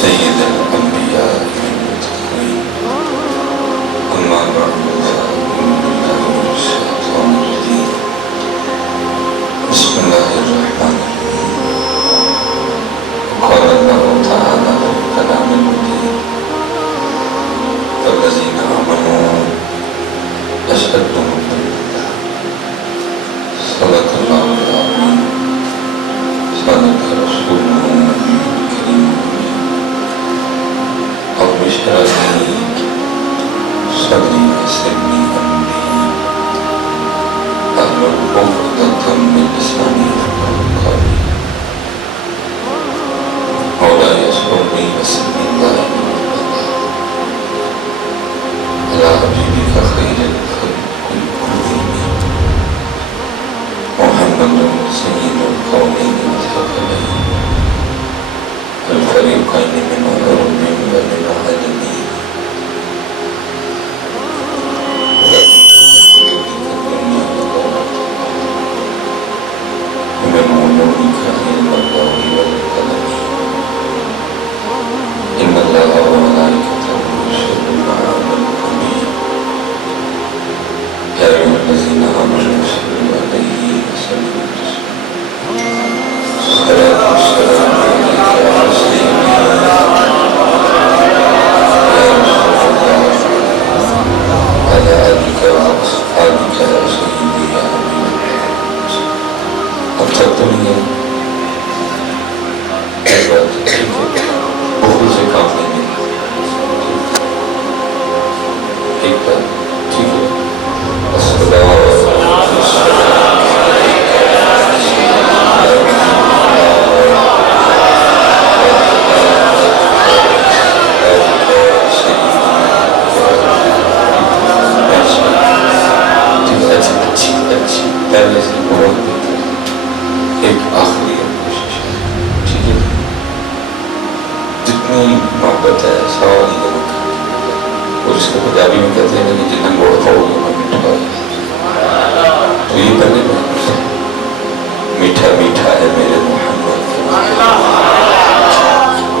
سيد الأنبياء والمتقين أما بعد فأعوذ بالله من الشيطان الرجيم بسم الله الرحمن الرحيم قال الله تعالى في الكلام المبين والذين آمنوا أشد حبا لله صدق الله العظيم صدق رسوله النبي الكريم رب اشرح لي صدري ويسر لي أمري أحلل عقدة من لساني يفقهوا قولي مولاي صل وسلم دائما على حبيبك خير الخلق كلهم محمد سيد القومين الثقلين الفريقين من العرب ومن العالمين ومن علومك علم الله والقلم إن الله وملائكته يصلون على النبي يا أيها الذين آمنوا صلوا عليه وسلموا تسليما الصلاة والسلام عليك يا سيدي على آلك وأصحابك يا سيدي يا أمين اب دنیا بخل سے کام لیں گے ایک بار ٹھیک ہے پہلے سے بہت ایک آخری کوشش ہے ٹھیک ہے جتنی محبت ہے ساری لوگ اور اس کو پنجابی میں کہتے ہیں کہ جتنا گوڑ کھاؤ گے میں میٹھا ہے تو یہ پہلے میں میٹھا میٹھا ہے میرے محمد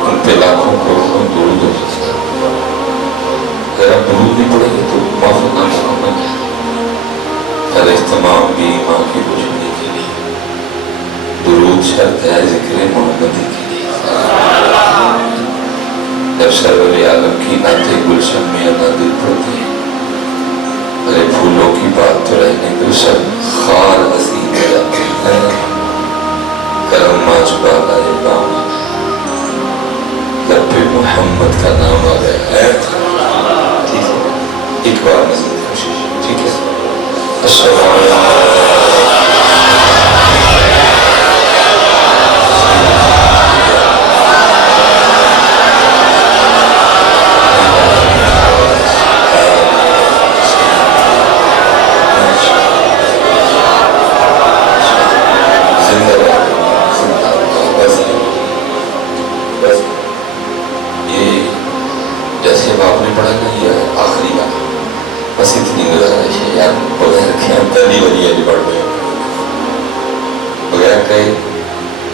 ان پہ لاکھوں کروڑوں درود ہو سکتا ہے اگر آپ درود نہیں پڑھیں گے تو معاف نہ مکمل ہے ہر اہتمام بھی ماں کی روشنی کے لیے درود شرط ہے ذکر محمدی کے لیے جب سرور عالم کی نعت گلشن میں انادل پڑھتے ہیں ارے پھولوں کی بات تو رہنے دو سب خار حسین جاتے ہیں کرم ماج بالا بام جب پہ محمد کا نام آ گیا ہے ٹھیک ہے ایک بار مزید کوشش ٹھیک ہے السلام علیکم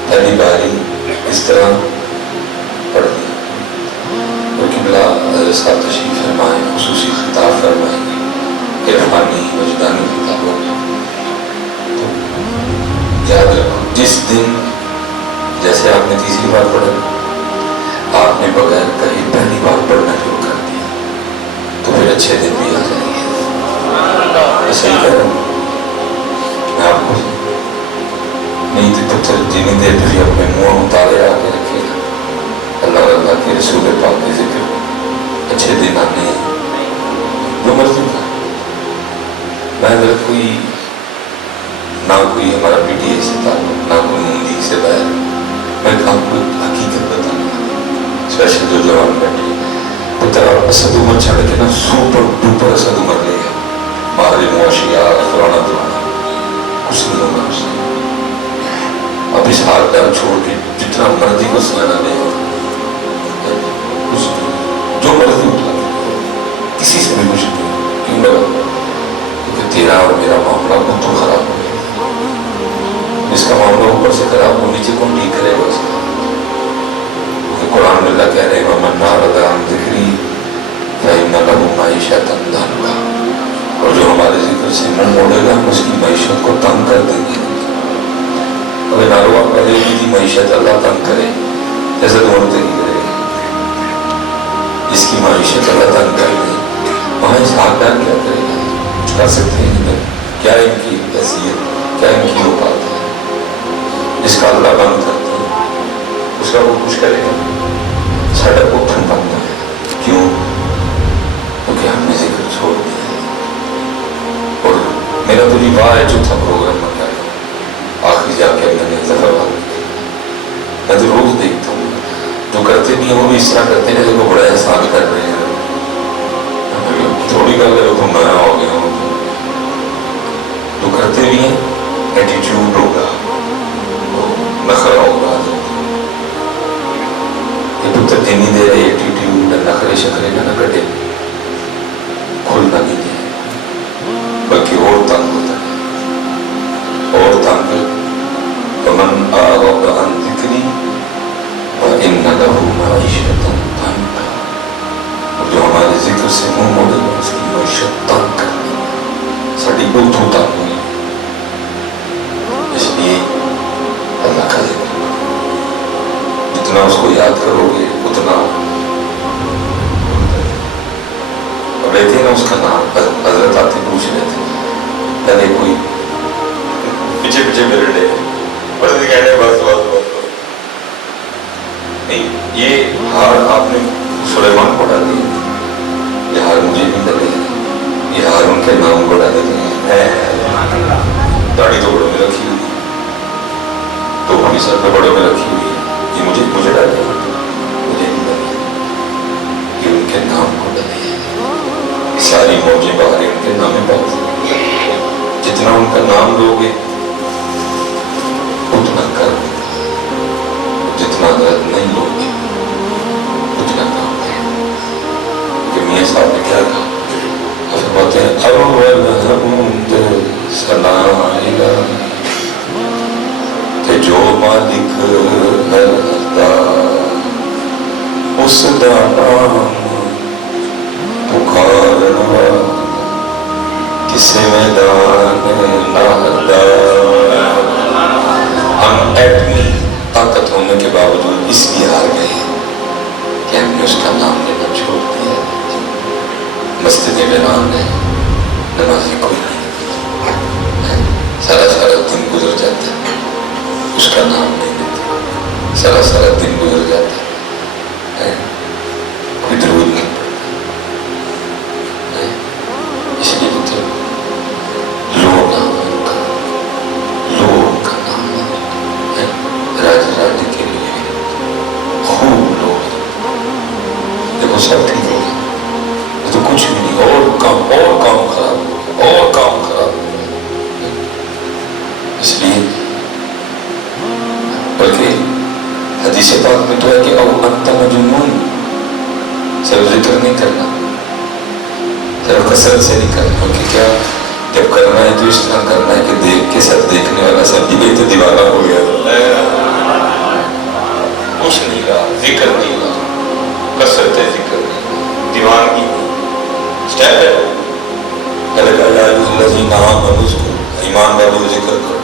پہلی باری اس طرح پڑھ دیا اور قبلہ حضرت صاحب تشریف فرمائیں خصوصی خطاب فرمائیں گے عرفانی وجدانی خطاب ہوگا تو یاد رکھو جس دن جیسے آپ نے تیسری بار پڑھا آپ نے بغیر کہیں پہلی بار پڑھنا شروع کر دیا تو پھر اچھے دن بھی آ جائیں گے صحیح کہہ رہا ہوں میں آپ کو نہیں تو پتھر جنی دیر بھی اپنے منہ اتارے آ کے رکھے گا اللہ اللہ کے رسول پاک کے ذکر اچھے دن آنے ہیں جو مرضی کا میں اگر کوئی نہ کوئی ہمارا پی ٹی اے سے تعلق نہ کوئی مندی سے باہر میں آپ کو حقیقت بتاؤں گا اسپیشل جو جوان بیٹھے پتر اسد عمر چھڑ کے نا سپر ڈوپر اسد عمر لے گا مہارے معاشیات فلانا دلانا کچھ نہیں ہوگا اس سے اب اس حال کا چھوڑ کے جتنا مرضی کو سلانا دے جو مرضی اٹھا کسی سے بھی کچھ نہیں کیوں لگا کیونکہ تیرا اور میرا معاملہ خود تو خراب ہو گیا جس کا معاملہ اوپر سے خراب ہو نیچے کون ٹھیک کرے گا اس کا قرآن میں اللہ کہہ رہے ومن اعرض عن ذکری فإن له معیشۃ ضنکا، اور جو ہمارے ذکر سے منہ موڑے گا ہم اس کی معیشت کو تنگ کر دیں گے. اگر ناروا والے کی معیشت اللہ تنگ کرے ایسا تو اور نہیں کرے گا. جس کی معیشت اللہ تنگ کر دے وہاں اس حقدار کیا کرے گا؟ کچھ کر سکتے ہیں؟ کیا ان کی حیثیت، کیا ان کی اوقات ہے؟ جس کا اللہ بند کرتا ہے اس کا وہ کچھ کرے گا؟ ساڈا اٹھن بند ہے. کیوں؟ کیونکہ ہم نے ذکر چھوڑ دیا ہے. اور میرا تو واہ ہے چوتھا پروگرام بن گیا آخری جا کے میں نے ظفر بند کیا. میں تو روز دیکھتا ہوں جو کرتے بھی ہیں وہ بھی اس طرح کرتے ہیں جیسے وہ بڑا احسان کر رہے ہیں. تھوڑی گل ہے وہ میں ہو گیا ہوں. جو کرتے بھی ہیں ایٹیٹیوڈ ہوگا، نخرہ ہوگا. یہ پتر جنی دے رہے ایٹیٹیوڈ نخرے شخرے نہ کٹے کھلنا نہیں دے بلکہ اور تنگ ہوتا ہے. اور تنگ ومن اعرض عن ذکری فإن له معیشۃ ضنکا، اور جو ہمارے ذکر سے منہ موڑے گا اس کی معیشت تنگ کر دیں گے. ساڑی اتھو تنگ ہوئی. اس لیے اللہ کا ذکر جتنا اس کو یاد کرو گے اتنا. اور رہتے نا اس کا نام حضرت آتے پوچھ رہے تھے پہلے کوئی پیچھے پیچھے میرے لے بس کہنے بس بس بس نہیں. یہ ہار آپ نے سلیمان کو ڈال دیا، یہ ہار مجھے نہیں ڈالے، یہ ہار ان کے نام کو ڈالے گئے. داڑھی تو بڑوں میں رکھی ہوئی، تو اپنی سر پہ بڑوں میں رکھی ہوئی ہے. یہ مجھے ڈالے مجھے نہیں ڈالے، یہ ان کے نام کو ڈالے. ساری موجیں باہر ان کے نام پاک. جتنا ان کا نام لو گے اتنا کر، جتنا درد نہیں لو گے اتنا کام ہے. کہ میاں صاحب نے کیا کہا؟ فرماتے ہیں اول حمد ثنائے کہ جو مالک ہے اس دا نام پکارنا کسے میدان نہ. ہم ایٹمی طاقت ہونے کے باوجود اس لیے ہار گئے کہ ہم نے اس کا نام لینا چھوڑ دیا. مسجد میں نام ہے، نمازی کوئی نہیں، سارا سارا دن گزر جاتا ہے اس کا نام نہیں لیتے. سارا سارا دن گزر جاتا ہے کوئی درود نہیں. اس لیے تو لو نام لوگ کا نام ہے راج راج کے لیے خوب لوگ. دیکھو سب ٹھیک ہوگا تو کچھ بھی نہیں. اور کام خراب ہوگا، اور کام خراب ہوگا. اس لیے بلکہ حدیث پاک میں تو ہے کہ او انت مجنون، صرف ذکر نہیں کرنا، صرف کثرت سے نہیں کرنا. کیونکہ کیا جب کرنا ہے تو اس طرح کرنا ہے کہ دیکھ کے سب دیکھنے والا سب بھی تو دیوانہ ہو گیا. کچھ نہیں رہا، ذکر نہیں رہا، کثرت ذکر نہیں، دیوانگی اسٹیپ ہے. الذین آمنوا اذکروا، ایمان والو ذکر کرو.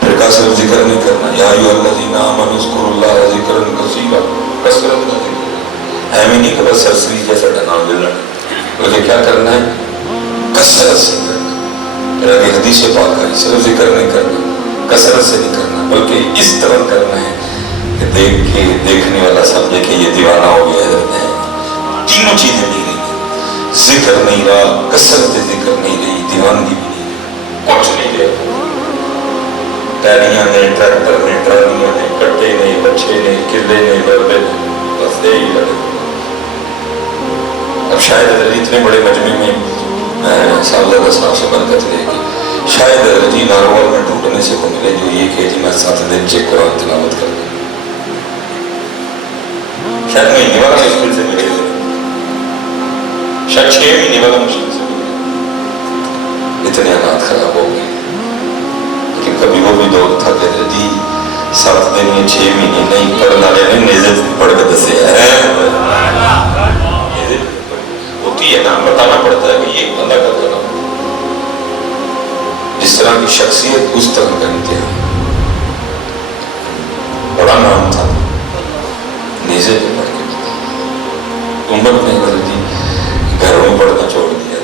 پھر کا صرف ذکر نہیں کرنا، یا ایھا الذین آمنوا اذکروا اللہ ذکرا کثیرا، کثرت کا ذکر. ہمیں نہیں کہ بس سرسری جیسا نام لینا، بلکہ کیا کرنا ہے؟ کثرت سے کرنا. پھر اگر حدیث پاک ہے صرف ذکر نہیں کرنا، کثرت سے نہیں کرنا، بلکہ اس طرح کرنا ہے کہ دیکھ کے دیکھنے والا سمجھے کہ یہ دیوانہ ہو گیا ہے. تینوں چیزیں نہیں رہی، ذکر نہیں رہا، کثرت ذکر نہیں رہی، دیوانگی بھی نہیں رہی، کچھ نہیں رہا. ٹہنیاں نے، ٹریکٹر نے، ٹرالیاں نے، کٹے نے، بچے نے، کلے نے، بربے نے، بس یہی لگے. اب شاید اتنے بڑے مجمع میں صاحب سے برکت لے گی، شاید جی ناروال میں ٹوٹنے سے کو ملے جو یہ کہ جی میں 7 دن چیک قرآن تلاوت کر دوں. شاید مہینے والا مشکل سے ملے گا، شاید 6 مہینے والا مشکل سے ملے گا. اتنے حالات خراب ہو گئے. لیکن کبھی وہ بھی دور تھا کہ جی 7 दिन या 6 महीने नहीं पढ़ने वाले ने नेज़े पढ़ के दसे है होती है ना, बताना पड़ता है कि ये बंदा का करना, जिस तरह की शख्सियत उस तरह का इम्तिहान। बड़ा नाम था, नेज़े पे पढ़ के बता, उम्र नहीं बदलती, घरों में पढ़ना छोड़ दिया।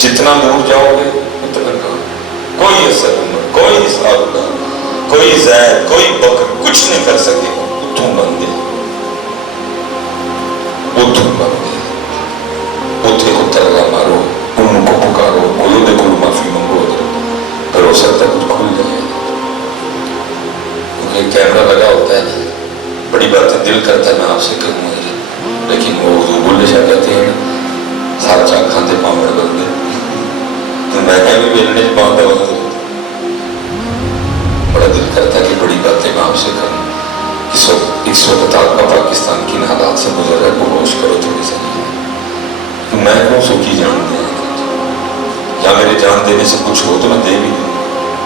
जितना दूर जाओगे उतना कम, कोई असर उम्र, कोई हिसाब ना, कोई जैद, कोई बकर कुछ नहीं कर सकेगा। उठूं बंदे, उठूं बंदे, उठे को तरला मारो, उनको पुकारो, बोलो देखो माफी मांगो, फिर हो सकता है कुछ खुल जाए। क्योंकि कैमरा लगा होता है ना, बड़ी बातें दिल करता है मैं आपसे कहूँगा, लेकिन वो बुल्लिशा कहते हैं ना, सारा चाक खाते पावड़ बंदे, तो मैं क्या भी बेलने पाऊंगा, बड़ा दिल करता है कि बड़ी बातें मैं आपसे करूँ। इस वक्त आपका पाकिस्तान किन हालात से गुजर रहा है, कोशिश करो थोड़ी सी। तो मैं कौन सो की जान दे, या मेरे जान देने से कुछ हो तो मैं दे भी दूँ,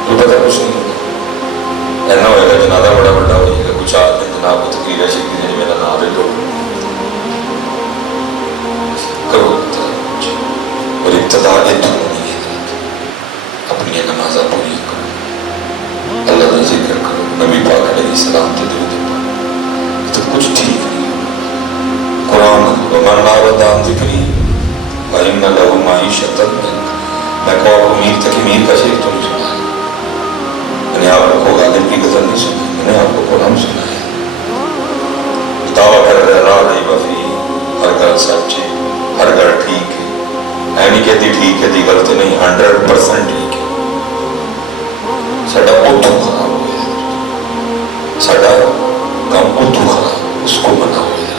तो पता कुछ नहीं होगा। ऐसा होएगा जनाजा बड़ा बड़ा होगा, कुछ आदमी जनाब को तकरीर है शिकरी ने मेरा नाम ले लो करो, और इब्तिदा ये धुन नहीं है, अपनी नमाजा पूरी करो, अल्लाह का जिक्र करो, नबी पाक अलैहिस्सलाम के दुरूद पढ़ो, तो कुछ ठीक नहीं। कुरान वमन आरदान जिक्री फइन्न लहू माईशतन, मैं को मीर तक मीर का शेर तो नहीं सुना है, मैंने आपको गालिब की गजल नहीं सुनी, मैंने आपको कुरान सुना है। दावा कर रहा नहीं बफी, हर गल सच है, हर गल ठीक है, ऐ नहीं कहती ठीक है दी गलत नहीं, 100% ठीक है। साडा उठो खराब हो गया, साडा काम उठो खराब, उसको मना हो गया,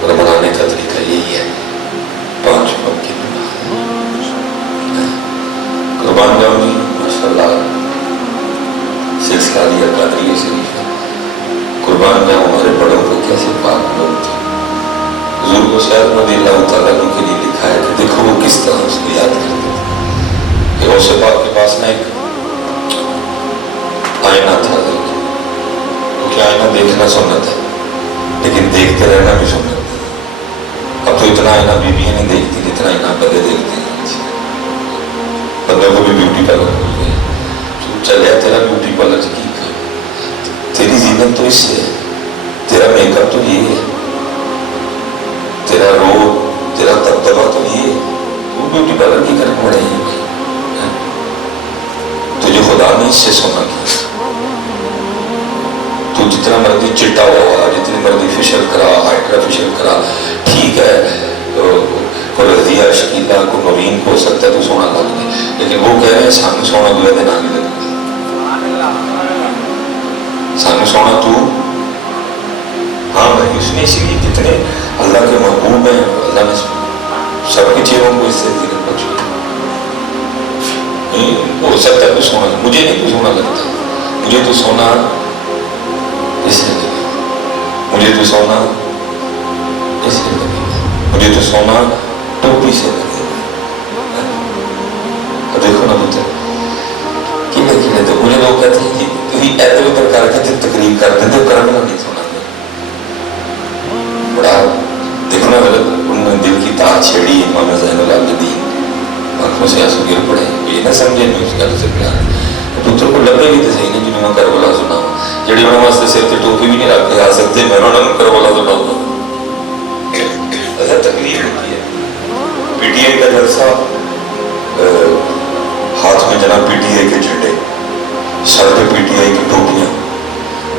और मनाने का तरीका यही है, 5 वक्त की नमाज। कुर्बान जाऊंगी माशाल्लाह, सिलसिला लिया कादरिया शरीफ, कुर्बान जाऊं हमारे बड़ों को कैसे पाक लोग थे। हुजूर को शायद रज़ियल्लाहु तआला अन्हु के लिए लिखा है कि देखो वो किस तरह उसको याद करते थे। कि गौसे पाक के पास ना एक आईना था, क्योंकि आईना देखना सुन्नत है, लेकिन देखते रहना भी सुन्नत है। अब तो इतना आईना बीबियां नहीं देखती जितना आईना बंदे देखते हैं। बंदे को भी ब्यूटी पार्लर खुल गया, तो चलिया तेरा ब्यूटी पार्लर की काम, तेरी जीनत तो इससे है, तेरा मेकअप तो ये है, तेरा रोग, तेरा दबदबा तो ये है, वो ब्यूटी पार्लर की करके बड़े हैं। तुझे खुदा ने इससे सोना किया, तू जितना मर्जी चिट्टा हुआ, जितनी मर्जी फेशियल करा, हाइड्रा फेशियल करा, ठीक है, को रजिया शकीला को नवीन को सकता है तू सोना लग गया, लेकिन वो कह रहे हैं सानू सोना दुआ दे ना नहीं लगता, सानू सोना तू। हाँ भाई, उसने इसीलिए जितने अल्लाह के महबूब हैं, अल्लाह ने सबके चेहरों को इससे जिक्र बख्शा। हो सकता है कुछ सोना, मुझे नहीं कुछ सोना लगता, मुझे तो सोना इसलिए लगे, मुझे तो सोना इसलिए लगे, मुझे तो सोना टोपी से लगे। देखो ना पुत्र किले किले, तो मुझे लोग कहते हैं कि इधर उधर करके तकरीब कर देते हो, करना नहीं सोना, बड़ा देखना गलत। उन्होंने दिल की तार छेड़ी, इमाम ज़ैनुल आबिदीन आंखों से आंसू गिर पड़े, ये ना समझे नहीं उस गल से प्यार। पुत्र को लगे भी तो सही नहीं, जिन्होंने करबला सुना, जड़ी उन्होंने वास्ते सिर पे टोपी भी नहीं रख के आ सकते, मैं उन्होंने करबला सुनाऊंगा। ऐसा तकलीफ की है। पीटीआई का जलसा, हाथ में जनाब पीटीआई के झंडे, सर पे पीटीआई की टोपियां,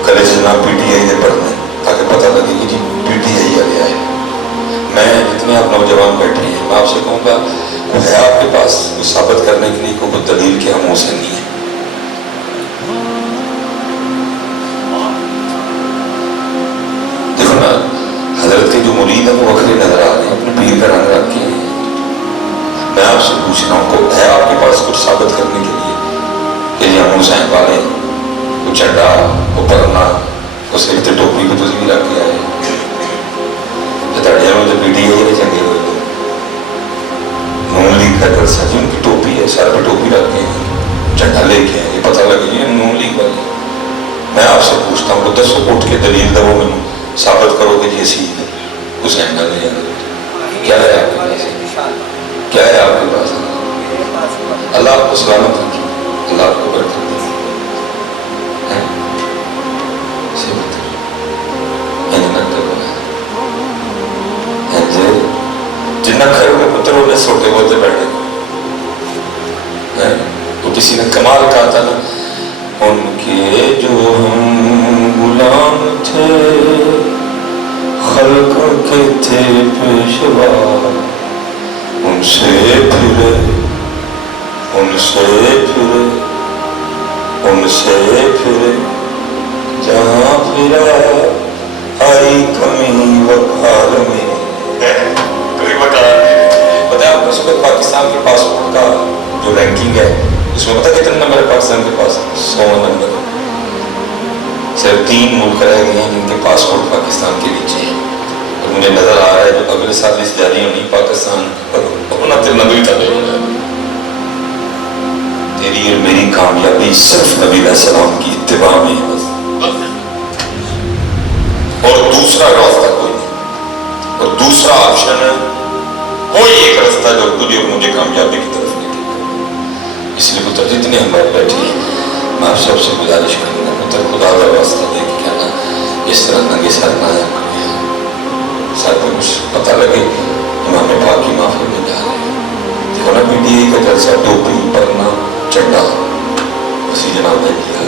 गले से जनाब पीटीआई के पर्दे, ताकि पता लगे कि जी पीटीआई वाले आए। मैं जितने आप नौजवान बैठे हैं, मैं आपसे कहूँगा है आपके पास साबित करने के लिए कोई दलील के हम से नहीं है। देखो ना, हजरत के जो मुरीद है वो वखरे नजर आ रहे हैं, अपने पीर का रंग रख के। मैं आपसे पूछ रहा हूँ, है आपके पास कुछ साबित करने के लिए कि हम हुसैन वाले, वो झंडा, वो परना, वो सिर ते टोपी को तुम भी रख के आए, जो पीटीआई के चंगे हुए नून लीग का जलसा जी, उनकी टोपी है, सर पे टोपी रख के झंडा लेके आए, ये पता लगे ये नून लीग वाले। मैं आपसे کو دسو اٹھ کے دلیل دو میں ثابت کرو کہ یہ سی حسین نہ لے کیا ہے آپ کے پاس کیا ہے آپ کے پاس اللہ آپ کو سلامت رکھے اللہ آپ کو برکت دے جنہ گھر میں پتر ہونے سوٹے بولتے بیٹھے تو کسی نے کمال کہا تھا نا ان کے جو ہم غلام تھے خلق کے تھے پیشوا ان سے پھرے ان سے پھرے ان سے پھرے جہاں پھرا آئی کمی وقار میں کوئی وقار نہیں پتہ ہے آپ کو اس وقت پاکستان کے پاسپورٹ کا جو رینکنگ ہے اس میں پتہ کتنے نمبر ہے پاکستان کے پاس 100 نمبر صرف 3 ملک رہ گئے ہیں جن کے پاسپورٹ پاکستان کے نیچے ہیں اور مجھے نظر آ رہا ہے جو اگلے سال اس جاری ہونی پاکستان اپنا تیرا نبی کا دے تیری اور میری کامیابی صرف نبی علیہ السلام کی اتباع میں ہے بس اور دوسرا راستہ کوئی نہیں اور دوسرا آپشن ہے کوئی ایک راستہ جو تجھے اور مجھے کامیابی کی طرف لے کے اس لیے پتر جتنے ہمارے بیٹھے ہیں میں آپ سب سے گزارش کروں گا پتر خدا کا واسطہ دے کے کہنا اس طرح ننگے سر نہ سر کو کچھ پتہ لگے امام پاک کی محفل میں جا رہے ہیں دیکھو نا پی ٹی آئی کا جلسہ ٹوپی پرنا چنڈا اسی جناب نے کیا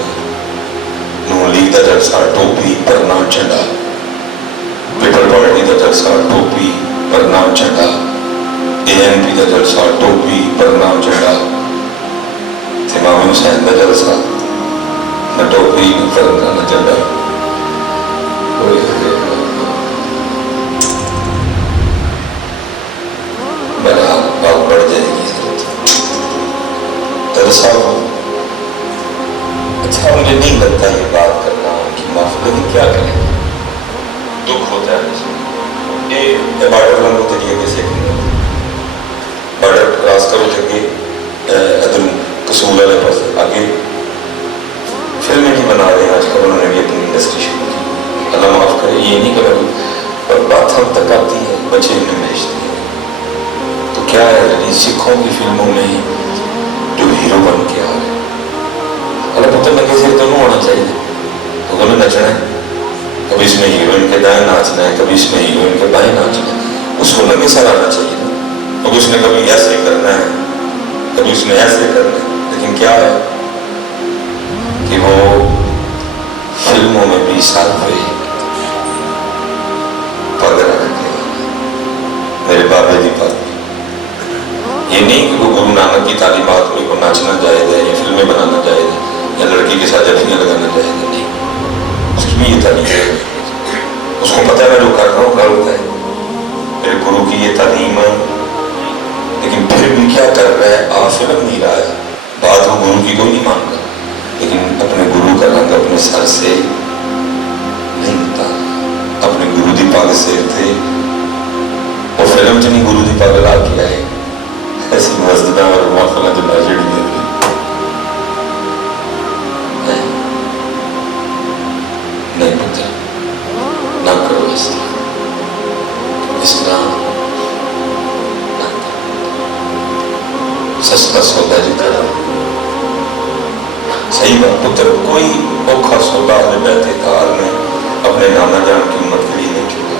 نون لیگ کا جلسہ ٹوپی پرنا چنڈا پیپل پارٹی کا جلسہ ٹوپی پرنا چنڈا اے این پی کا جلسہ ٹوپی پرنا چنڈا امام حسین کا جلسہ نہ ٹوپی نہ پرنا نہ چنڈا بہرحال بات بڑھ جائے گی اچھا مجھے نہیں لگتا یہ بات کرنا ان کی معافی لیکن کیا کریں دکھ ہوتا ہے یہ بارڈر لنگو طریقے کیسے کرنا بارڈر کراس کرو جگہ عدم قصول والے پاس آگے فلمیں نہیں بنا رہے ہیں آج کل انہوں نے بھی اپنی انڈسٹری شروع کی اللہ معاف کرے یہ نہیں کرا اور بات ہم تک آتی ہے بچے انہیں بھیجتے ہیں تو کیا ہے سکھوں کی فلموں میں جو ہیرو بن کے آ رہے اللہ پتر لگے سے دونوں ہونا چاہیے تو دونوں نچنا ہے کبھی اس میں ہیروئن کے دائیں ناچنا ہے کبھی اس میں ہیروئن کے بائیں ناچنا ہے اس کو لگے سر آنا چاہیے کیونکہ اس نے کبھی ایسے کرنا ہے کبھی اس نے ایسے کرنا ہے لیکن کیا ہے کہ وہ فلموں میں 20 سال ہوئے پگ رکھ کے میرے بابے دی پگ یہ نہیں کہ وہ گرو نانک کی تعلیمات کوئی کو ناچنا جائز ہے یا فلمیں بنانا جائز ہے یا لڑکی کے ساتھ جفیاں لگانا جائز ہے نہیں اس کی بھی یہ تعلیم ہے اس کو پتہ ہے میں جو کر رہا ہوں غلط ہے میرے گرو کی یہ تعلیم ہے لیکن پھر بھی کیا کر رہا ہے آپ فلم نہیں رہا ہے بات وہ گرو کی کوئی نہیں مانتا لیکن اپنے گرو کا رنگ اپنے سر سے نہیں ہوتا اپنے گرو دی پاگ سے تھے وہ فلم چ نہیں گرو دی پاگ لا کے آئے ایسی مزدہ اور محفلہ جو ناجڑی دے دی نہیں پتہ نہ کرو اس طرح نہ سستا سودا جو کرا صحیح بات پتر کوئی اوکھا سودا ہے بیٹھے کار میں اپنے نانا جان کی امت کے لیے نہیں چھوڑا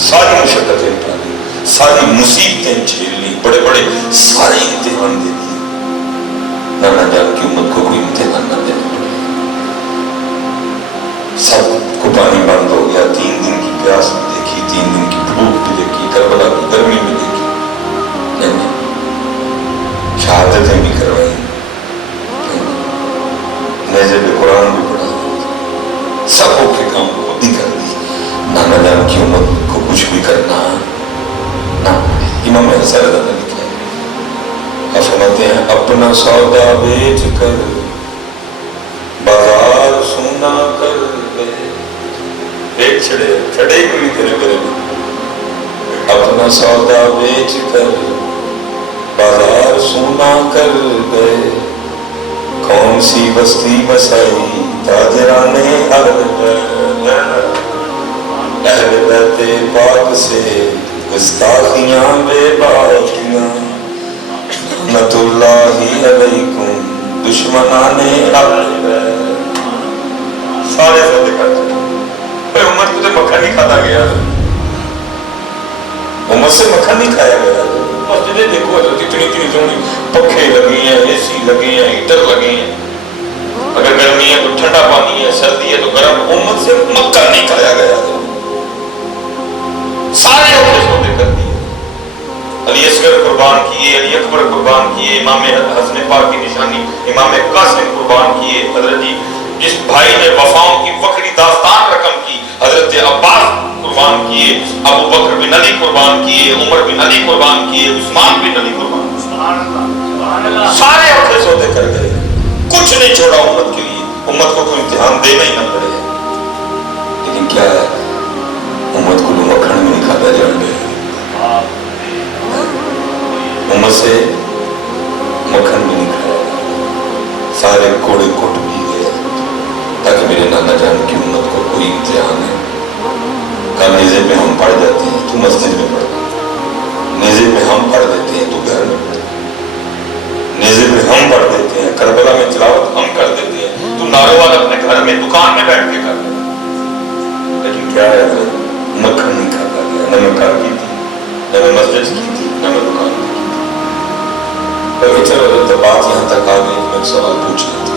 ساری مشقتیں اٹھانی ساری مصیبتیں جھیلنی بڑے بڑے سارے امتحان دے دیے نانا جان کی امت کو کوئی امتحان نہ دینا پڑے سب کو پانی بند ہو گیا 3 دن کی پیاس بھی دیکھی 3 دن کی بھوک بھی دیکھی کربلا کی گرمی بھی دیکھی نہیں شہادتیں بھی کروائی نیزے پہ قرآن بھی پڑھا سب کے کام کو خود ہی کر دی نانا جان کی امت کو کچھ بھی کرنا نہ امام حسین رضی اللہ لکھا ہے فرماتے ہیں اپنا سودا بیچ کر بازار سونا کر گئے بیچ چھڑے کوئی تیرے میرے اپنا سودا بیچ کر بازار سونا کر گئے कौन सी बस्ती बसाई ताजराने अहले बैते पाक से गुस्ताखियां बेबाकियां नतुल्लाही अलैकुम दुश्मनाने सारे सौदे कर उम्मत को तो मक्खन नहीं खाता गया, उम्मत से मक्खन नहीं खाया गया। मस्जिदें देखो इतनी इतनी सोनी पखे लगे हैं, एसी लगे हैं, हीटर लगे हैं, अगर गर्मी है तो ठंडा पानी है, सर्दी है तो गर्म। उम्मत से मक्खन नहीं खाया गया, सारे अपने सौदे कर दिए। अली असगर कुर्बान किए, अली अकबर कुर्बान किए, इमाम हसन पाक की निशानी इमाम कासिम कुर्बान किए। हजरत जी जिस भाई ने वफाओं की फखरी दास्तान रकम की, हजरत अब्बास कुर्बान किए, अबू बकर बिन अली कुर्बान किए, उमर बिन अली कुर्बान किए, उस्मान बिन अली कुर्बान, सारे अपने सौदे कर गए, कुछ नहीं छोड़ा उम्मत के लिए। उम्मत को कोई इम्तिहान देना ही ना पड़े। लेकिन क्या है, उम्मत को मक्खन भी नहीं खाता जान गए, उम्मत से मक्खन भी नहीं खाया, सारे कोड़े कुट भी गए ताकि मेरे नाना जान की उम्मत को कोई इम्तिहान है। कल नेज़े पे हम पढ़ जाते हैं, तू मस्जिद में पढ़, नेज़े पे हम पढ़ देते हैं, तू घर में पढ़, नेज़े पे हम पढ़ देते हैं, करबला में तिलावत हम कर देते हैं, तू नारोवाल अपने घर में दुकान में बैठ के कर दे। लेकिन क्या है, मक्खन नहीं खाता गया, न मैं घर की थी, न मैं मस्जिद की थी, न मैं दुकान की थी। तो चलो तो बात यहाँ तक आ गई, मैं सवाल पूछना था।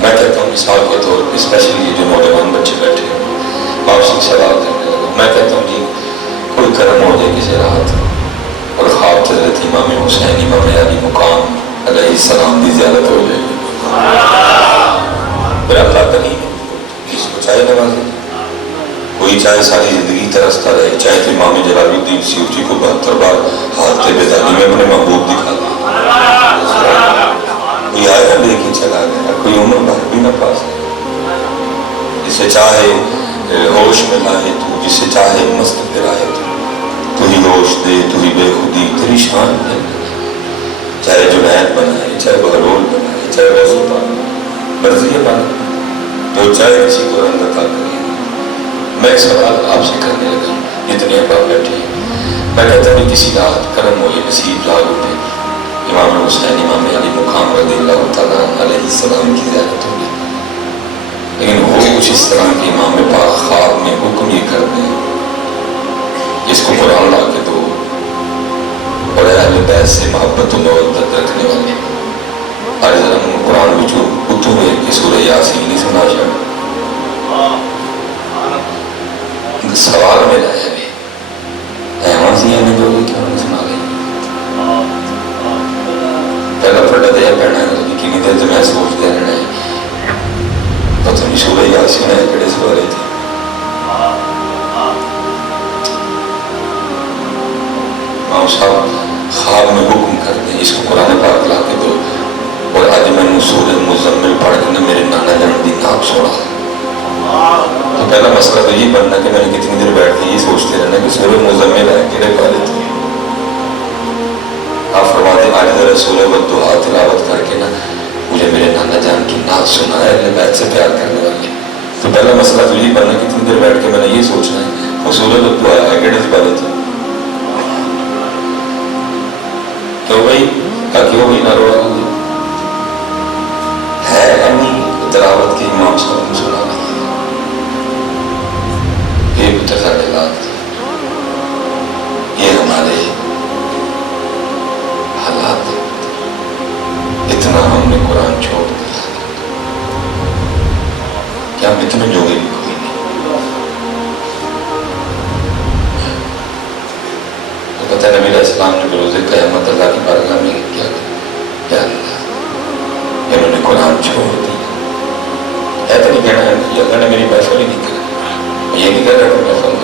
मैं कहता हूँ मिसाल के तौर पर स्पेशली जो नौजवान बच्चे बैठे हैं, आपसे सवाल करने लगा। मैं कहता हूँ जी कोई कर्म हो जाए किसी रात और ख्वाब हज़रत इमाम हुसैन इमाम अली मुकाम अलैहिस्सलाम की ज़ियारत हो जाएगी, फिर अल्लाह करीम किसको चाहे नवाजे। कोई चाहे सारी जिंदगी तरसता रहे, चाहे तो इमाम जलालुद्दीन सियूती को 72 बार हाथ बेदानी में अपने महबूब दिखा दे, कोई आया लेके चला गया, कोई उम्र भर भी न पास। जिसे चाहे होश में लाए तू, जिसे चाहे मस्त फिराए तू ही होश दे, तू ही बेखुदी तेरी शान है। चाहे जुनैद बनाए, चाहे बहरोल बनाए, चाहे वैसे बनाए, मर्जी बनाए, तो चाहे किसी को रंग अता करे। मैं एक सवाल आपसे करने लगा, इतने बात बैठे, मैं कहता हूँ किसी रात कर्म हो, ये नसीब लाग उठे, इमाम हुसैन इमाम अली मुकाम रज़ियल्लाहु तआला अलैहिस्सलाम की ज़ियारत होगी, लेकिन वो कुछ इस तरह के इमाम पाक ख्वाब में हुक्म ये कर दें, इसको कुरान ला के दो और अहले बैत से मोहब्बत और मवद्दत रखने वाले आज जरा कुरान में जो उतू है कि सूरह यासीन नहीं सुना जाए। सवाल मेरा है जो क्या सुना रही पहला पढ़ा दिया पैना कि देर तो मैं सोचते रहना है पता नहीं सूरह यासीन है किहड़े सवारे थे। इमाम साहब ख्वाब में हुक्म कर दे इसको कुरान पाक ला के दो और आज मैंने सूरह मुज़म्मिल पढ़ के मेरे नाना जान दी नाक छोड़ा। तो पहला मसला तो ये बनना कि मैंने कितनी देर बैठ के ये सोचते रहना कि सूरह मुज़म्मिल है किहड़े वाले थे। आप फरमाते आज जरा सूरह वद्दुहा तिलावत करके ना मुझे मेरे नाना जान की नात सुना है, अहले बैत से प्यार करने वाले। तो पहला मसला तो ये बनना कि कितनी देर बैठ के मैंने ये सोचना है वो सूरह वद्दुहा है किहड़े वाले थे। क्यों भाई ताकि वो भी ना रो है अम्मी तिलावत के इमाम साहब ने सुना ये मुतज़ालिलात ये हमारे हालात इतना हमने कुरान छोड़ दिया क्या हम इतने जोगे भी कोई नहीं। तो पता है नबी अलैहिस्सलाम ने बरोज़े क़यामत अल्लाह की बारगाह में क्या क्या इन्होंने कुरान छोड़ दिया है तो नहीं कहना है अल्लाह ने मेरी महफिल ही नहीं करी ये नहीं कह रहा मैं फल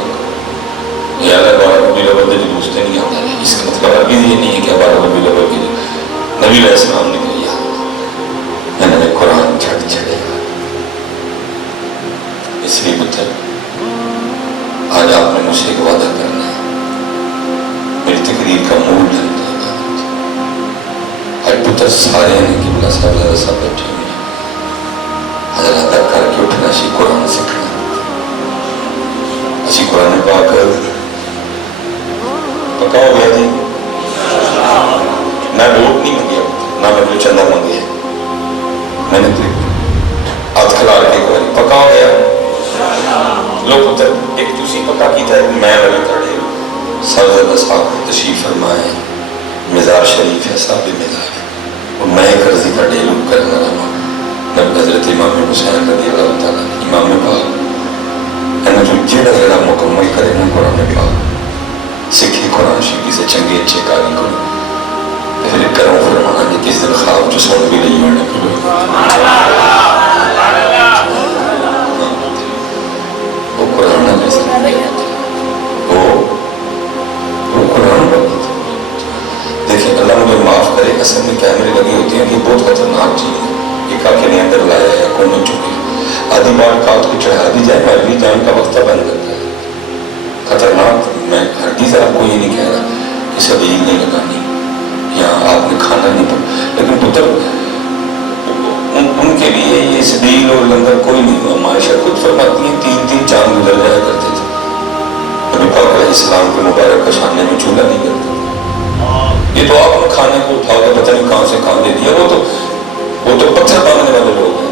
या अल्लाह बारह रबी अव्वल के जुलूस से नहीं आता है इसका मतलब अभी ये नहीं है कि बारह रबी अव्वल के नबी अलैहिस्सलाम ने कहा मैंने कुरान छड़ छड़ेगा। इसलिए पुत्र आज आपने मुझसे एक वादा करना है मेरी तकरीर का मूल پتر سارے نے قبلہ صاحب صاحب بیٹھے ہوئے حضرت کر کے اٹھنا سی قرآن سیکھنا اسی قرآن پاک پکا ہو گیا جی نہ ووٹ نہیں منگیا نہ میں نے چندہ منگیا میں نے ہاتھ کھلار کے کوئی پکا ہو گیا لو پتر ایک دوسری پکا کیتا ہے میں لگے کھڑے سرزد صاحب تشریف فرمائے مزار شریف ہے صاحب مزار اور میں ایک رضی کا ڈیلو کرنا رہا نبی حضرت امام حسین رضی اللہ تعالیٰ امام پاک انہوں جو جیڑا جیڑا مکمل کرے نا قرآن پاک سکھی قرآن شریف سے چنگے اچھے کاری کرو پھر کروں فرمانا کہ کس دن خواب جو سن بھی نہیں ہونے کو وہ قرآن نہ جیسے وہ قرآن بنی دیکھیں اللہ مجھے معاف کرے اصل میں کیمرے لگی ہوتی ہیں کہ بہت خطرناک چیز ہے یہ کافی نے اندر لایا ہے کون نہیں چکے آدھی بار کات کو چڑھا دی جائے میں بھی جان کا وقت بند کرتا ہے خطرناک میں ہرگز آپ کو یہ نہیں کہہ رہا کہ سبیل نہیں لگانی یا آپ نے کھانا نہیں پڑا لیکن پتر ان کے لیے یہ سبیل اور لنگر کوئی نہیں ہوا معاشرہ خود فرماتی ہیں 3 چاند گزر جایا کرتے تھے نبی پاک علیہ السلام کے مبارک کا شانے میں چولہا نہیں کرتے یہ تو آپ نے کھانے کو اٹھا کے پتہ نہیں کہاں سے کہاں دے دیا وہ تو پتھر باندھنے والے لوگ ہیں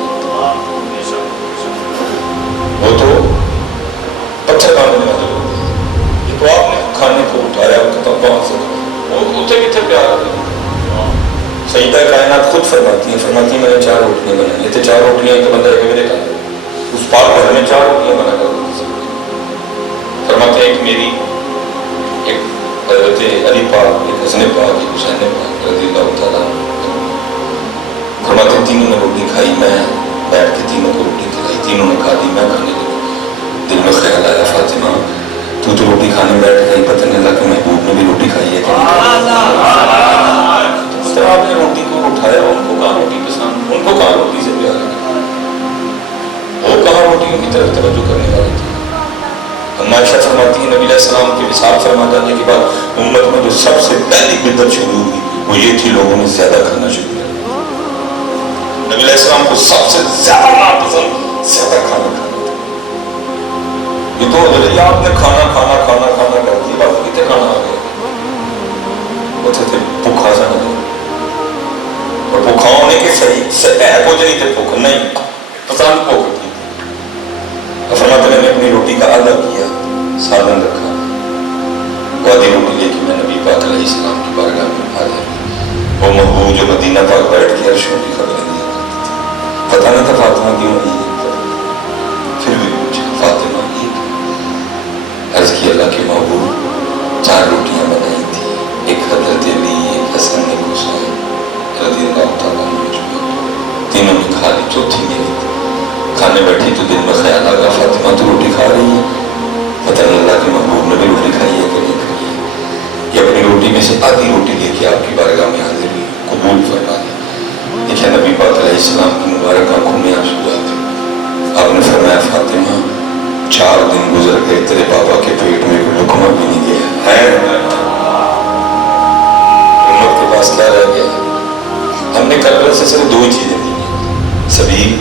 وہ تو پتھر باندھنے والے لوگ ہیں یہ تو آپ نے کھانے کو اٹھایا کہاں سے وہ اتنے کتنے پیار سیدہ کائنات خود فرماتی ہیں میں نے 4 روٹیاں بنائی یہ تو 4 روٹیاں ایک بندہ ایک میرے کھانے اس پاک گھر میں 4 روٹیاں بنا کر فرماتے ہیں ایک میری ایک حضرت علی پاک ایک حسن پاک ایک حسین پاک رضی اللہ تعالیٰ فرماتے ہیں تینوں نے روٹی کھائی میں بیٹھ کے تینوں کو روٹی کھلائی تینوں نے کھا دی میں کھانے لگا دل میں خیال آیا فاطمہ تو روٹی کھانے بیٹھ گئی پتہ نہیں لگا کہ محبوب نے بھی روٹی کھائی ہے اس طرح آپ نے روٹی کو اٹھایا ان کو کہاں روٹی پسند ان کو کہاں روٹی سے پیار ہے وہ کہاں روٹیوں کی طرف توجہ کرنے والے تھے عائشہ فرماتی ہے نبی علیہ السلام کے وصال فرما جانے کے بعد امت میں جو سب سے پہلی بدعت شروع ہوئی وہ یہ تھی لوگوں نے زیادہ کھانا شروع کیا نبی علیہ السلام کو سب سے زیادہ ناپسند زیادہ کھانا کھانا یہ تو آپ نے کھانا کر دی بات کتنے کھانا آ گیا وہ تھے بھوکھا سا نہیں اور بھوکھا ہونے کے صحیح ہے کچھ نہیں تھے بھوک نہیں پسند بھوک تھی فرماتے میں نے اپنی روٹی کا آدھا کیا سالن رکھا آدھی روٹی لے کے میں نبی پاک علیہ السلام کی بارگاہ میں آ جائے وہ محبوب جو مدینہ پاک بیٹھ کے عرشوں کی خبریں دیا پتہ نہیں تھا فاطمہ کیوں نہیں پھر بھی پوچھا فاطمہ کی عرض کی اللہ کے محبوب 4 روٹیاں بنائی تھی ایک حضرت علی ایک حسن ایک حسین رضی اللہ تعالیٰ عنہ تینوں نے کھا لی چوتھی میری تھی کھانے بیٹھی تو دل میں خیال آ گیا فاطمہ تو روٹی کھا رہی ہے پتہ نہیں اللہ کے محبوب نے بھی روٹی کھائی ہے کہ نہیں کھائی ہے یہ اپنی روٹی میں سے آدھی روٹی لے کے آپ کی بارگاہ میں حاضر ہوئی قبول فرما دی دیکھیں نبی پاک علیہ السلام کی مبارک آنکھوں میں آنسو آتے آپ نے فرمایا فاطمہ 4 دن گزر گئے تیرے بابا کے پیٹ میں کوئی لقمہ بھی نہیں گیا ہے امت کے پاس کیا رہ گیا ہم نے کربلا سے صرف 2 چیزیں دی سبیل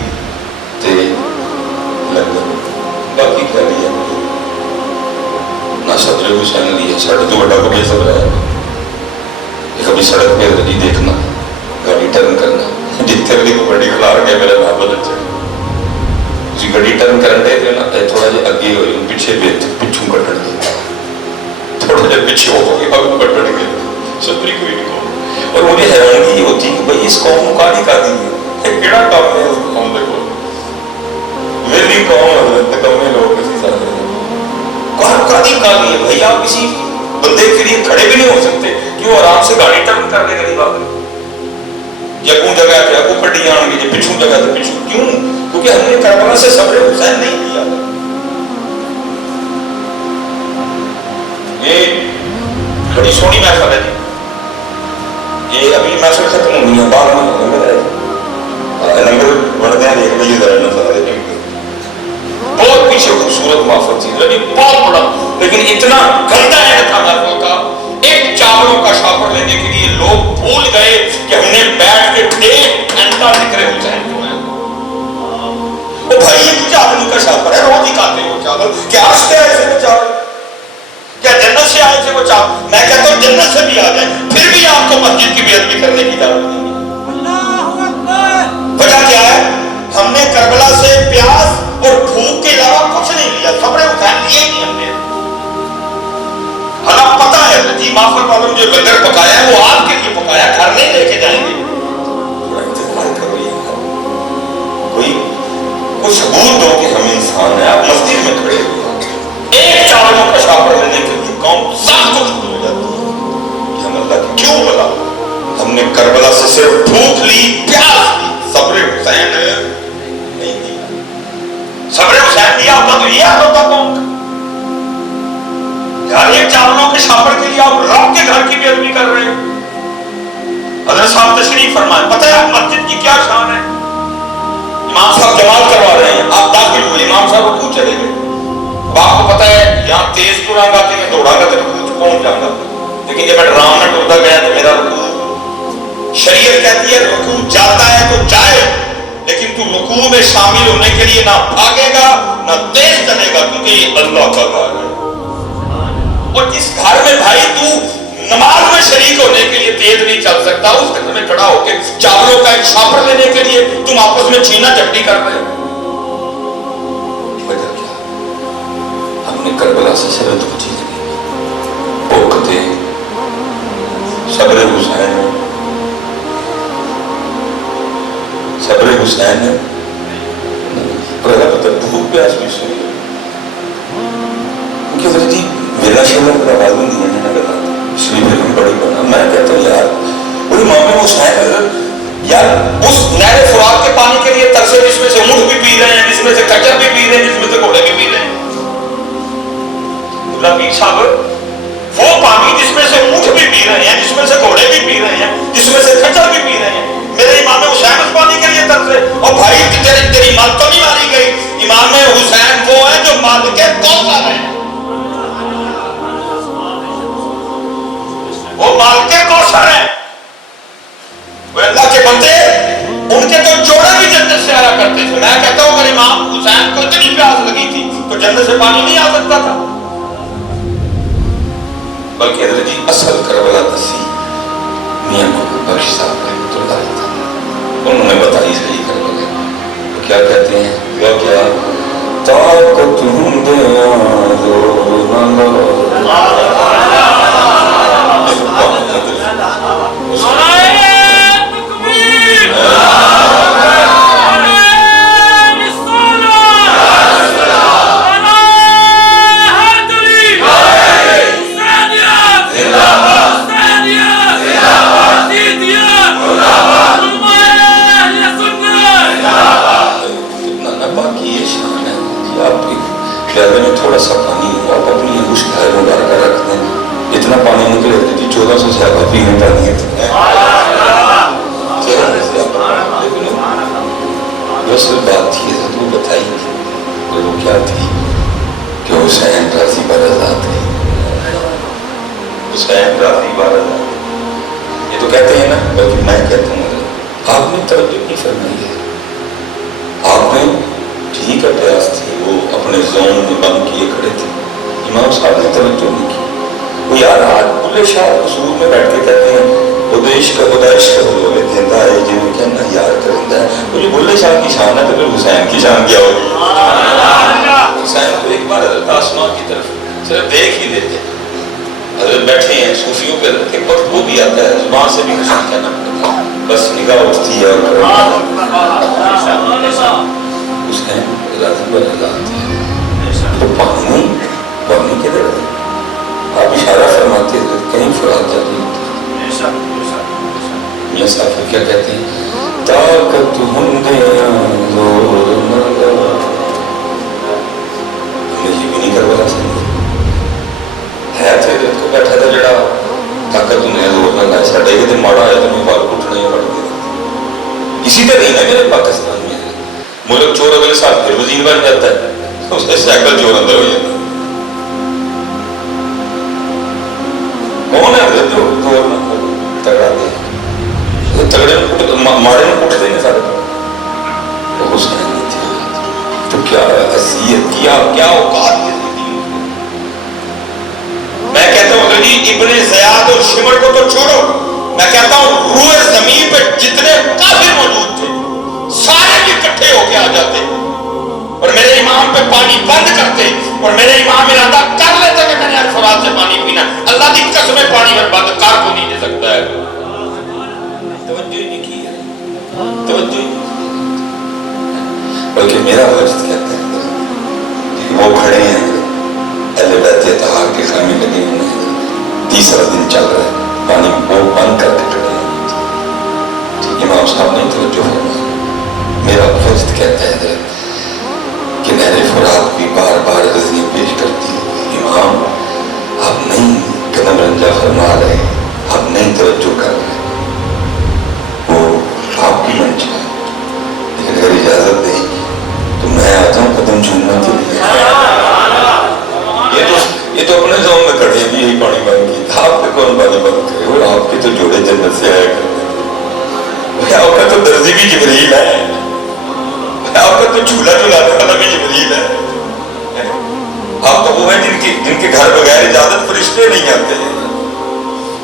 تے لنگر باقی کیا لیا نہ صدر حسین لیا ساڑھے تو بڑا کو بے صبر ہے کبھی سڑک پہ رجی دیکھنا گاڑی ٹرن کرنا جتنے بھی کو گاڑی کھلا رکھے میرے بابا بچے اسی گاڑی ٹرن کرنے دے نا تھوڑا جہا اگے ہوئی پیچھے پچھوں کٹڑ گئے تھوڑا جہا پیچھے ہو گئے اگوں کٹڑ گئے صدری کوئی نہیں کو اور مجھے حیرانگی یہ ہوتی کہ بھائی اس قوم کو کہاں نکال دی ہے کیڑا کام ہے اس قوم دیکھو ویلی قوم ہے کم لوگ کسی ساتھ کہاں کا نکال دی ہے بھائی آپ کسی بندے کے لیے کھڑے بھی نہیں ہو سکتے کیوں آرام سے گاڑی ٹرن کر لے گا بات یکوں جگہ پہ یکوں پٹی آن گے پچھوں جگہ تو پچھوں کیوں کیونکہ ہم نے کربلا سے صبر حسین نہیں کیا یہ بڑی سونی محفل ہے یہ ابھی محفل ختم ہونی ہے بعد میں لنگر بڑھتے ہیں ایک بجے ذرا نہ سارے بہت پیچھے خوبصورت محفل تھی بہت بڑا لیکن اتنا گندا ہے تھا محفل کا ایک چاولوں کا شاپر لینے کے لیے لوگ भूल गए कि हमने बैठ के 1 घंटा जिक्र हुसैन जो है वो भाई ये क्या आदमी का शाफर है, रोज ही खाते हो चावल, क्या से आए थे वो चावल, क्या जन्नत से आए थे वो चावल? मैं कहता हूँ जन्नत से भी आ जाए फिर भी आपको मस्जिद की बेअदबी करने की इजाजत नहीं। वजह क्या है? हमने करबला से प्यास और भूख के अलावा कुछ नहीं लिया, सब्र हुसैन लिए नहीं हमने। हमें पता है जी माफर मालूम जो लंगर पकाया है वो आपके लिए पकाया, घर नहीं लेके जाएंगे। थोड़ा इंतजार करो, कोई सबूत दो कि हम इंसान है। आप मस्जिद में खड़े हुए एक चावलों का शापर लेने के लिए कौन सब कुछ हो जाती है कि हम अल्लाह की क्यों बोला? हमने करबला से सिर्फ भूख ली, प्यास ली, सब्र हुसैन नहीं दिया। सब्र हुसैन दिया होता तो ये हाल होता कौन का? यार एक चावलों के शापर के लिए आप रब के घर की बेअदबी कर रहे हो। हज़रत साहब तशरीफ फरमाए, पता है मस्जिद की क्या शान है? इमाम साहब जमात करवा रहे हैं, आप दाखिल हुए, इमाम साहब रुकू चले गए। अब आपको पता है यहाँ तेज दौड़ागा तो मैं दौड़ागा तो रुकू पहुंच जाऊंगा, लेकिन जब मैं ड्राम में टूटता गया तो मेरा रुकू, शरीयत कहती है रुकू जाता है तो जाए, लेकिन तू रुकू में शामिल होने के लिए ना भागेगा ना तेज चलेगा, क्योंकि ये अल्लाह का घर है। और जिस घर में भाई तू नमाज में शरीक होने के लिए तेज नहीं चल सकता, उस घर में खड़ा होकर चावलों का एक शापर लेने के लिए तुम आपस में छीना झपटी कर रहे हो। वजह क्या? हमने करबला से सिर्फ दो चीजें भूखते सब्र हुसैन, सब्र हुसैन पता भूख प्यास भी सुनी, क्योंकि जी मेरा शहर बर्बाद नहीं है ना लगा, इसलिए फिल्म बड़ी बना। मैं कहता हूँ यार वही इमाम हुसैन यार उस नहर फुरात के पानी के लिए तरसे, जिसमें से ऊंट भी पी रहे हैं, जिसमें से खच्चर भी पी रहे हैं, जिसमें से घोड़े भी पी रहे हैं। पीर साहब वो पानी जिसमें से ऊंट भी पी रहे हैं, जिसमें से घोड़े भी पी रहे हैं, जिसमें से खच्चर भी पी रहे हैं, मेरे इमाम हुसैन उस पानी के लिए तरसे। और भाई तेरी मत तो नहीं मारी गई। इमाम हुसैन वो है जो मत के कौशल है, वो माल के कौशल है, वो अल्लाह के बंदे, उनके तो जोड़े भी जन्नत से आया करते थे। मैं कहता हूँ अगर इमाम हुसैन को इतनी प्यास लगी थी तो जन्नत से पानी नहीं आ सकता था। बल्कि हज़रत जी असल करबला दसी मियां बख्श साहब रहमतुल्लाह अलैह, उन्होंने बताई सही करबला तो क्या कहते हैं, क्या ताकत हुंदे थोड़ा सा पानी आप अपनी अंगुश घर मुबारक रख दें, इतना पानी निकले थी 1400 से आप पीने पानी है। सिर्फ बात थी तो बताई और वो क्या थी कि हुसैन राजी बारज़ा थे, हुसैन राजी बारज़ा। ये तो कहते हैं ना, बल्कि मैं कहता हूँ आपने तवज्जो नहीं फरमाई है। आपने ठीक है प्रयास थी, वो अपने जोन में बंद किए खड़े थे, इमाम साहब ने तवज्जो नहीं की। वो यार आज बुल्ले शाह कसूर में बैठ के कहते हैं उदेश का बोले देता है जिन्हें कहना यार करिंदा है। वो जो बुल्ले शाह की शान है तो फिर हुसैन की शान क्या होगी? हुसैन को एक बार हज़रत आसमान की तरफ सिर्फ देख ही लेते, हज़रत बैठे हैं सूफियों पे एक वक्त वो भी आता है जुबान से भी कुछ नहीं कहना पड़ता, बस निगाह उठती है और हुसैन राजी बारज़ा थे। तो पानी किधर है? आप इशारा फरमाते थे कहीं फुरात जाती होती। मियां साहब क्या कहते हैं, ताकत हुंदे जोर न लगा। ये भी नहीं करवा सकते है थे को बैठा था जड़ा ताकत उन्हें जोर न लगा, साडे के माड़ा है तो मैं बाल उठने पड़ गया। इसी तरह नहीं ना मेरे पाकिस्तान में मुल्क चोर अगले साल फिर वजीर बन जाता है, उसके साइकिल चोर अंदर हो जाता है। कौन है जो तगड़ा दे तगड़े माड़े में उठते हैं सारे, तो उसने नहीं थी। तो क्या हैसियत, क्या औकात है। मैं कहता हूँ जी इब्ने ज़ियाद और शिमर को तो छोड़ो, मैं कहता हूँ रूए जमीन पे जितने काफिर मौजूद थे सारे भी इकट्ठे होके आ जाते और मेरे इमाम पे पानी बंद करते और मेरे इमाम इरादा कर लेते कि मैंने फरात से पानी पीना। अल्लाह की कसम पानी में बंद कर को नहीं दे सकता है। तवज्जो ही नहीं की है, तवज्जो ही नहीं। बल्कि मेरा वक्त कहता है कि वो खड़े हैं अहले बैत तहार के खाने लगे हुए हैं, तीसरा दिन चल रहा है, पानी वो बंद करके खड़े हैं। इमाम साहब ने तवज्जो फरमाई। मेरा वक्त कहता है कि नहरे फुरात भी बार बार रज़ियाँ पेश करती है, इमाम आप नहीं कदम रंजा फरमा रहे, आप नहीं तवज्जो कर रहे, वो आपकी मंशा है। लेकिन अगर इजाजत देंगी तो मैं आता हूँ कदम चूमने के लिए। ये तो अपने गाँव में खड़े भी यही पानी बंद की, आप पे कौन पानी बंद करे, वो आपके तो जोड़े जन्नत से आया करते, आपका तो दर्जी भी जिब्रील है, आपका तो झूला झुलाने वाला भी जिब्रील है। आप तो वो है जिनके घर बगैर इजाजत फरिश्ते नहीं आते।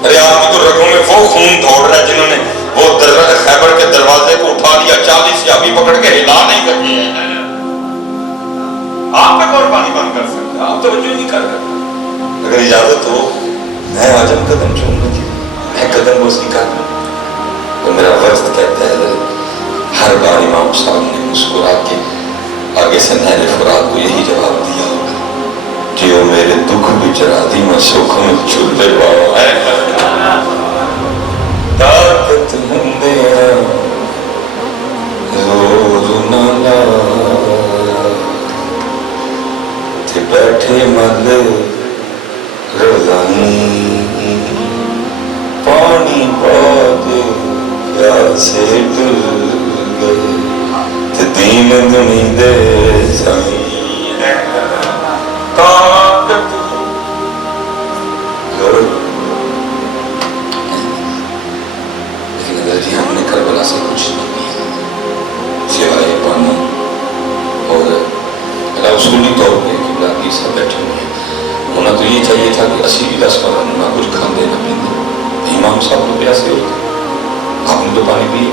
अरे आपकी तो रगों में वो खून दौड़ रहा है जिन्होंने वो खैबर के दरवाजे को उठा दिया, 40 सियाबी पकड़ के हिला नहीं सके हैं। आप पे कौन पानी बंद कर सकता है? आप तो वजह नहीं कर रहे। अगर इजाजत हो मैं आज हम कदम चूमने की, मैं कदम वो स्वीकार करूं। तो मेरा वक्त कहता है हर बार इमाम साहब ने मुस्कुरा के आगे से नहरे फुरात को यही जवाब दिया होगा कि वो मेरे दुख भी चरा दी, मैं सुख में चूल्हे पावा है। ताकत मंदे जोर ना ला थे बैठे मल रज़ाई, पानी पाके प्यासे डुल गए ते दीन दुनी दे साई। ताकत लेकिन अगर जी हमने करबला से कुछ नहीं किया सिवाय पानी और उसूली तौर पर किबला की सब बैठे हुए हैं, होना तो ये चाहिए था कि असी भी 10 बार ना कुछ खाते ना पीते। इमाम साहब को प्यासे होते, आपने तो पानी पिए,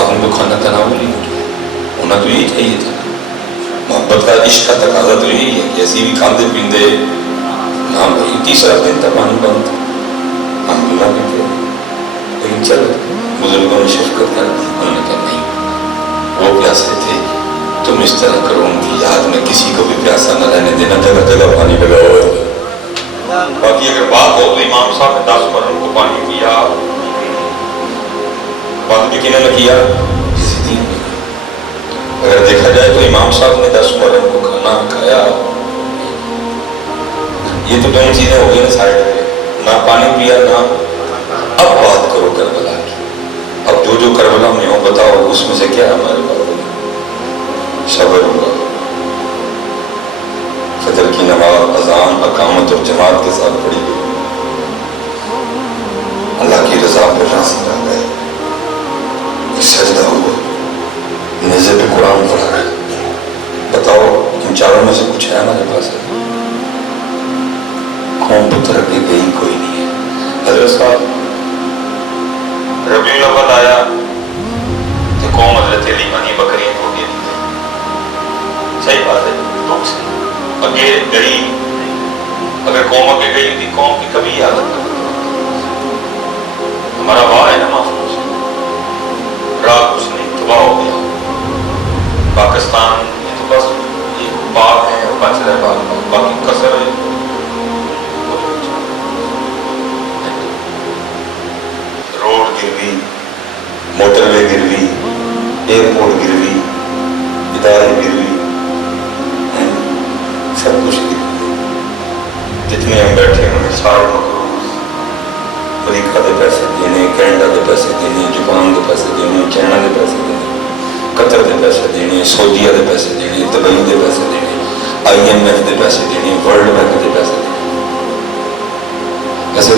आपने तो खाना तनावुल ही होना तो यही चाहिए था। मोहब्बत का इश्क का तकाजा तो यही है कि ऐसी भी खाते पीते ना भाई। तीसरा दिन तक पानी बंद था, हम बिना पीते, लेकिन चल बुजुर्गों ने शफकत कर दी। उन्होंने कहा नहीं वो प्यासे थे, तुम इस तरह करो उनकी याद में किसी को भी प्यासा न रहने देना, जगह जगह पानी लगाओ। बाकी अगर बात हो तो इमाम साहब ने 10 बार उनको पानी पिया, बाकी किन्होंने किया किसी दिन नहीं। अगर देखा जाए तो इमाम साहब ने 10 बार उनको खाना खाया। ये तो दोनों चीजें हो गई ना साइड पे, ना पानी पिया ना। अब बात करो करबला की, अब जो करबला में हो बताओ उसमें से क्या हमारे पास सब्र होगा। फजर की नमाज अजान अकामत और जमात के साथ पढ़ी गई, अल्लाह की रजा पर राज़ी रह गए, सजदा हुआ, नेज़े पे कुरान पढ़ा गया। बताओ इन चारों में से कुछ है हमारे पास? कौन तो तरह के गई कोई नहीं है। हजरत साहब रबीउल अव्वल आया तो कौम हजरत अली बनी बकरी हो गई। सही बात है, दुख से अगे गई, अगर कौम अगे गई थी कौम की कभी हालत नहीं। हमारा वाह है ना महफूज, राह कुछ नहीं, तबाह हो गया पाकिस्तान। ये तो बस ये बात है, बच रहे बात, बाकी कसर है। रोड गिरवी, मोटरवे गिरवी, एयरपोर्ट गिरवी, इदारे गिरवी, सब कुछ गिरवी। जितने हम बैठे हुए सारे मकरूज, अमेरिका के पैसे देने, कैनेडा के पैसे देने, जापान के पैसे देने, चाइना के पैसे देने, कतर के पैसे देने, सऊदीया के पैसे देने, दुबई के पैसे देने, IMF के पैसे देने, वर्ल्ड बैंक के पैसे देने। ऐसे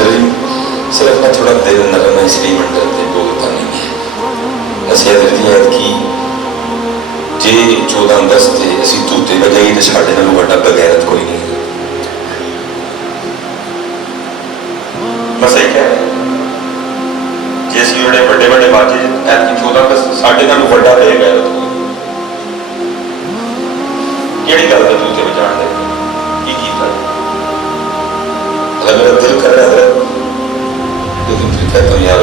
सिर्फ मैं थोड़ा देर नरम है इसलिए मंडल बोलता नहीं ਅਸੀਂ ਹਜ਼ਰਤ ਕੀ ਜੇ 14 ਅਗਸਤ ਤੇ ਅਸੀਂ ਤੂਤੇ ਵਜਾਈ ਤੇ ਸਾਡੇ ਨਾਲੋਂ ਵੱਡਾ ਬਗੈਰਤ ਕੋਈ ਨਹੀਂ। ਮੈਂ ਸਹੀ ਕਹਿ ਰਿਹਾ ਜੇ ਅਸੀਂ ਜਿਹੜੇ ਵੱਡੇ ਵੱਡੇ ਬਾਜੀ ਐਤਕੀ 14 ਅਗਸਤ ਸਾਡੇ ਨਾਲੋਂ ਵੱਡਾ ਬੇਗੈਰਤ ਕੋਈ ਕਿਹੜੀ ਗੱਲ ਦਾ ਤੂਤੇ ਵਜਾਣ ਦੇ ਕੀ ਕੀਤਾ? मेरा दिल कर रहा है लेकिन फिर कहता हूँ यार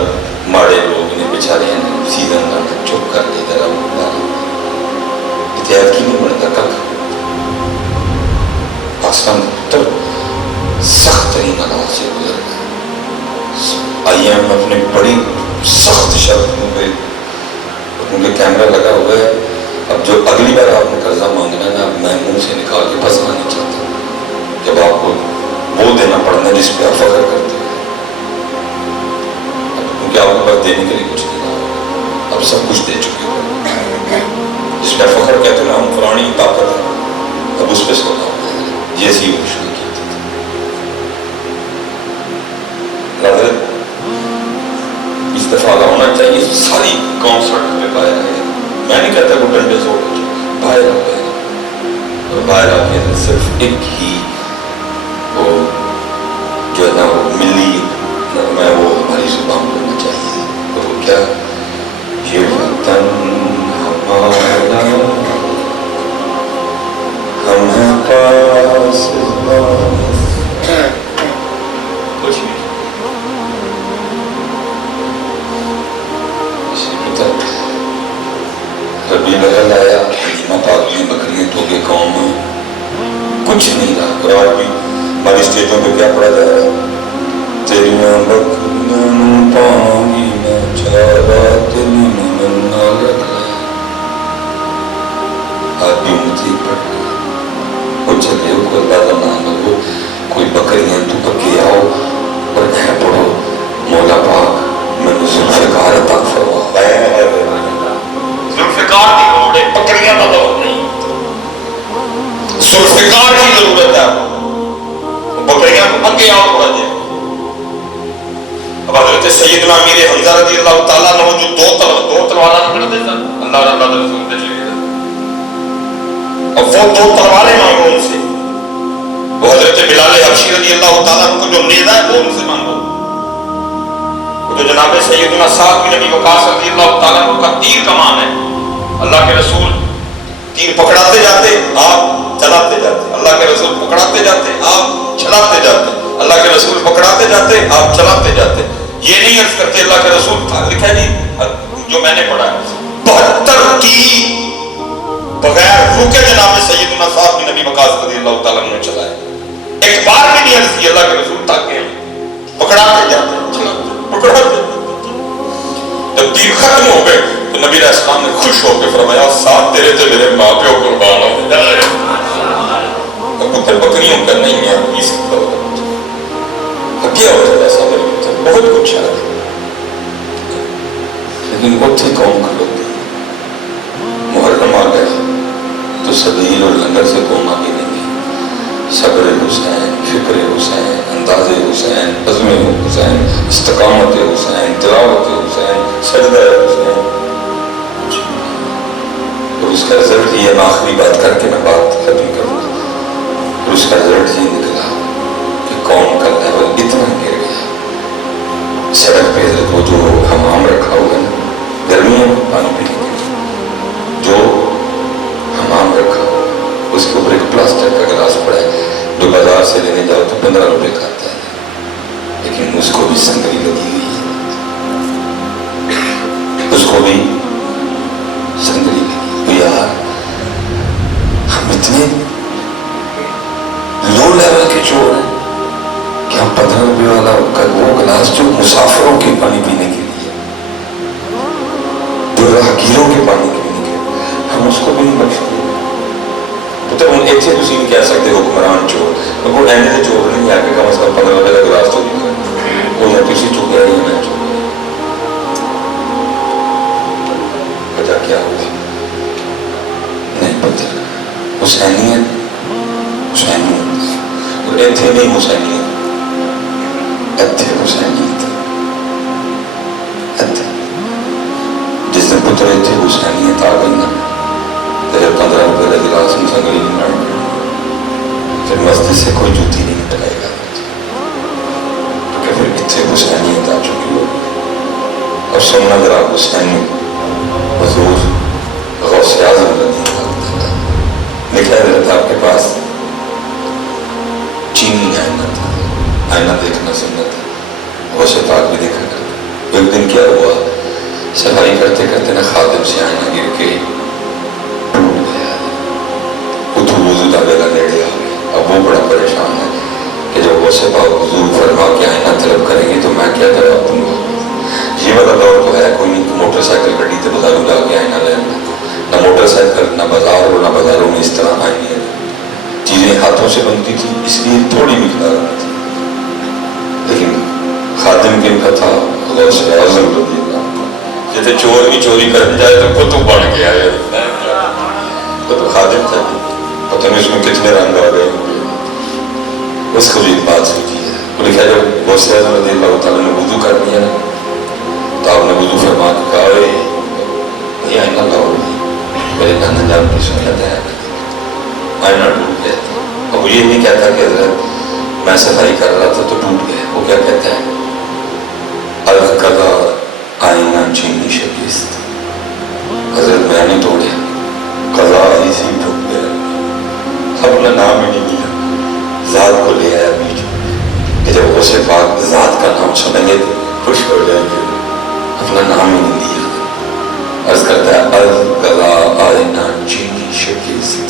माड़े लोग ने बेचारे सीजन का चुप कर दे जरा इतिहास की नहीं बनता कब पाकिस्तान तो सख्त तरीन हालात से गुजर गया। IMF ने बड़ी सख्त शर्तों पे उनके कैमरा लगा हुआ है। अब जो अगली बार आपने कर्जा मांगना है ना मैं मुंह से निकाल के फंसना नहीं चाहता जब आपको वो देना पड़ना जिस पे आप फख्र करते हैं क्योंकि आपके पास देने के लिए कुछ नहीं रहा, अब सब कुछ दे चुके हो जिस पे फख्र कहते हैं ना हम पुरानी ताकत है अब उस पर सोना ये ऐसी घोषणा की थी। इस दफा होना चाहिए सारी कौम सड़क पे बाहर आए। मैं नहीं कहता कोई डंडे से बाहर आ गए और बाहर आके सिर्फ एक ही वो जो है ना वो मिली मैं वो हमारी जुबान करना चाहिए और वो क्या ये वतन हमारा हम हैं पास कुछ नहीं रबी लहल आया पाक में बकरियां तो के कौम कुछ नहीं रहा। और आज भी हमारी स्टेजों पे क्या पढ़ा जा रहा है तेरियां बकरियां पाऊंगी मैं चारा तेरी मन्ना लगा। आज भी मुझे पढ़ वो चले हो कोई दादा ना लगो कोई बकरियां तू बके आओ और कह पढ़ो मौला पाक मैंने जुल्फ़िकार अता फरमा जुल्फ़िकार की लोड़ है बकरियां का दौर नहीं जुल्फ़िकार की जरूरत है बकरियां को अगे आओ थोड़ा जाए। अब हजरत सैयदना अमीर हमजा रज़ी अल्लाह तआला अन्हु जो दो तलवारां पकड़ते थे अल्लाह रब्बुल रसूल के लिए अब वो दो तलवारें मांगो उनसे वो हजरत बिलाल हबशी रज़ी अल्लाह तआला को जो नेज़ा है वो उनसे मांगो वो जो जनाब सैयदना साद बिन नबी वक़ास रज़ी अल्लाह तआला का तीर कमान है अल्लाह के रसूल तीर पकड़ाते जाते आप चलाते जाते अल्लाह के रसूल पकड़ाते जाते आप चलाते जाते अल्लाह के रसूल पकड़ाते जाते आप चलाते जाते। ये नहीं अर्ज करते अल्लाह के रसूल लिखा जी जो मैंने पढ़ा 72 तीर बगैर रुके जनाब सैयदना साद बिन नबी वक़ास रज़ी अल्लाह तआला ने चलाए। एक बार भी नहीं अर्ज की अल्लाह के रसूल ताकि पकड़ाते जाते पकड़ाते जब तीर खत्म हो गए तो नबी अलैहिस्सलाम ने खुश होकर फरमाया साथ तेरे तो मेरे माँ प्यो कुर्बान हो गए पुत्र बकरियों का नहीं है इस क्या हो जाता सामने बहुत कुछ है लेकिन उत्थे कौम खलोती मुहर्रम आ गया तो सबील और लंगर से कौम आगे नहीं गई। सब्र हुसैन फिक्र हुसैन अंदाज़ हुसैन अज़्म हुसैन इस्तिक़ामत हुसैन तिलावत हुसैन सजदा हुसैन और उसका रिजल्ट ये आखिरी बात करके मैं बात खत्म करूँगा और उसका रिजल्ट ये निकला कि कौम का लेवल इतना गिर गया सड़क पे वो जो हमाम रखा हुआ है ना गर्मियों में पानी पीने के लिए जो हमाम रखा हुआ उसके ऊपर एक प्लास्टिक का गिलास पड़ा है जो बाजार से लेने जाओ तो 15 रुपए खाता है लेकिन उसको भी संगरी लगी हुई है उसको भी संगरी लगी हुई यार हम इतने लो लेवल के चोर हैं कि हम 15 रुपये वाला वो गिलास जो मुसाफिरों के पानी पीने के लिए जो राहगीरों के पानी पीने के लिए हम उसको भी नहीं बख्शते। तो हम एक से नहीं कह सकते हुक्मरान चोर वो एंड से चोर नहीं आके कम से कम 15 रुपये का गिलास चोरी कर वो या किसी चुप गया या मैं चुप वजह क्या होगी नहीं पता हुसैनियत और इतने नहीं हुसैनियत इतने हुसैनियत जिस दिन पुत्र इतने हुसैनियत आ गई ना, फिर 15 रुपये का गिलास में संगली नहीं लड़ना, फिर मस्जिद से कोई जूती नहीं निकलेगा, क्योंकि फिर इतने हुसैनियत आ चुकी हो। और सुनना जरा हुसैनी हुजूर गौसे आज़म लिखा रहता आपके पास चीनी आईना था, आईना देखना सुन्नत है, गौसे पाक भी देखा करता। एक दिन क्या हुआ, सफाई करते करते ना खादिम से आईना गिर के टूट गया, उठो वजू दावेला नेड़े आ गया। अब वो बड़ा परेशान है कि जब गौसे पाक हुजूर फरमा के आईना तलब करेंगे तो मैं क्या जवाब दूंगा। ये वाला दौर तो है कोई नहीं, मोटरसाइकिल गड्डी तो बाजारों जाके आईना लेना, ना मोटरसाइकिल ना बाजार और ना बाजारों में इस तरह आईने है। चीजें हाथों से बनती थी इसलिए थोड़ी मिकदार में थी, लेकिन खादिम की कथा जैसे चोर भी चोरी करने जाए तो कुतुब बन के आए, तो खादिम था, पता नहीं उसमें कितने रंग आ गए। उसको भी एक बात सोची है, वो लिखा जब गौसे आज़म रज़ियल्लाहु तआला ने वुज़ू कर लिया ना, तो आपने वुज़ू फरमा के कहा ये आईना लाओ, मेरे नाना जान की सुन्नत है। आईना टूट गया था। अब ये नहीं कहता कि हज़रत मैं सफाई कर रहा था तो टूट गया, वो क्या कहता है अर्ज़ कदा आईना चीनी शिकस्त, हज़रत मैं नहीं तोड़िया, कज़ा इसी टूट गया। अपना नाम ही नहीं लिया, ज़ात को ले आया बीच में कि जब गौसे पाक ज़ात का नाम सुनेंगे तो खुश हो जाएंगे, अपना नाम ही नहीं लिया। अर्ज़ करता है अर्ज़ कदा आईना चीनी शिकस्त,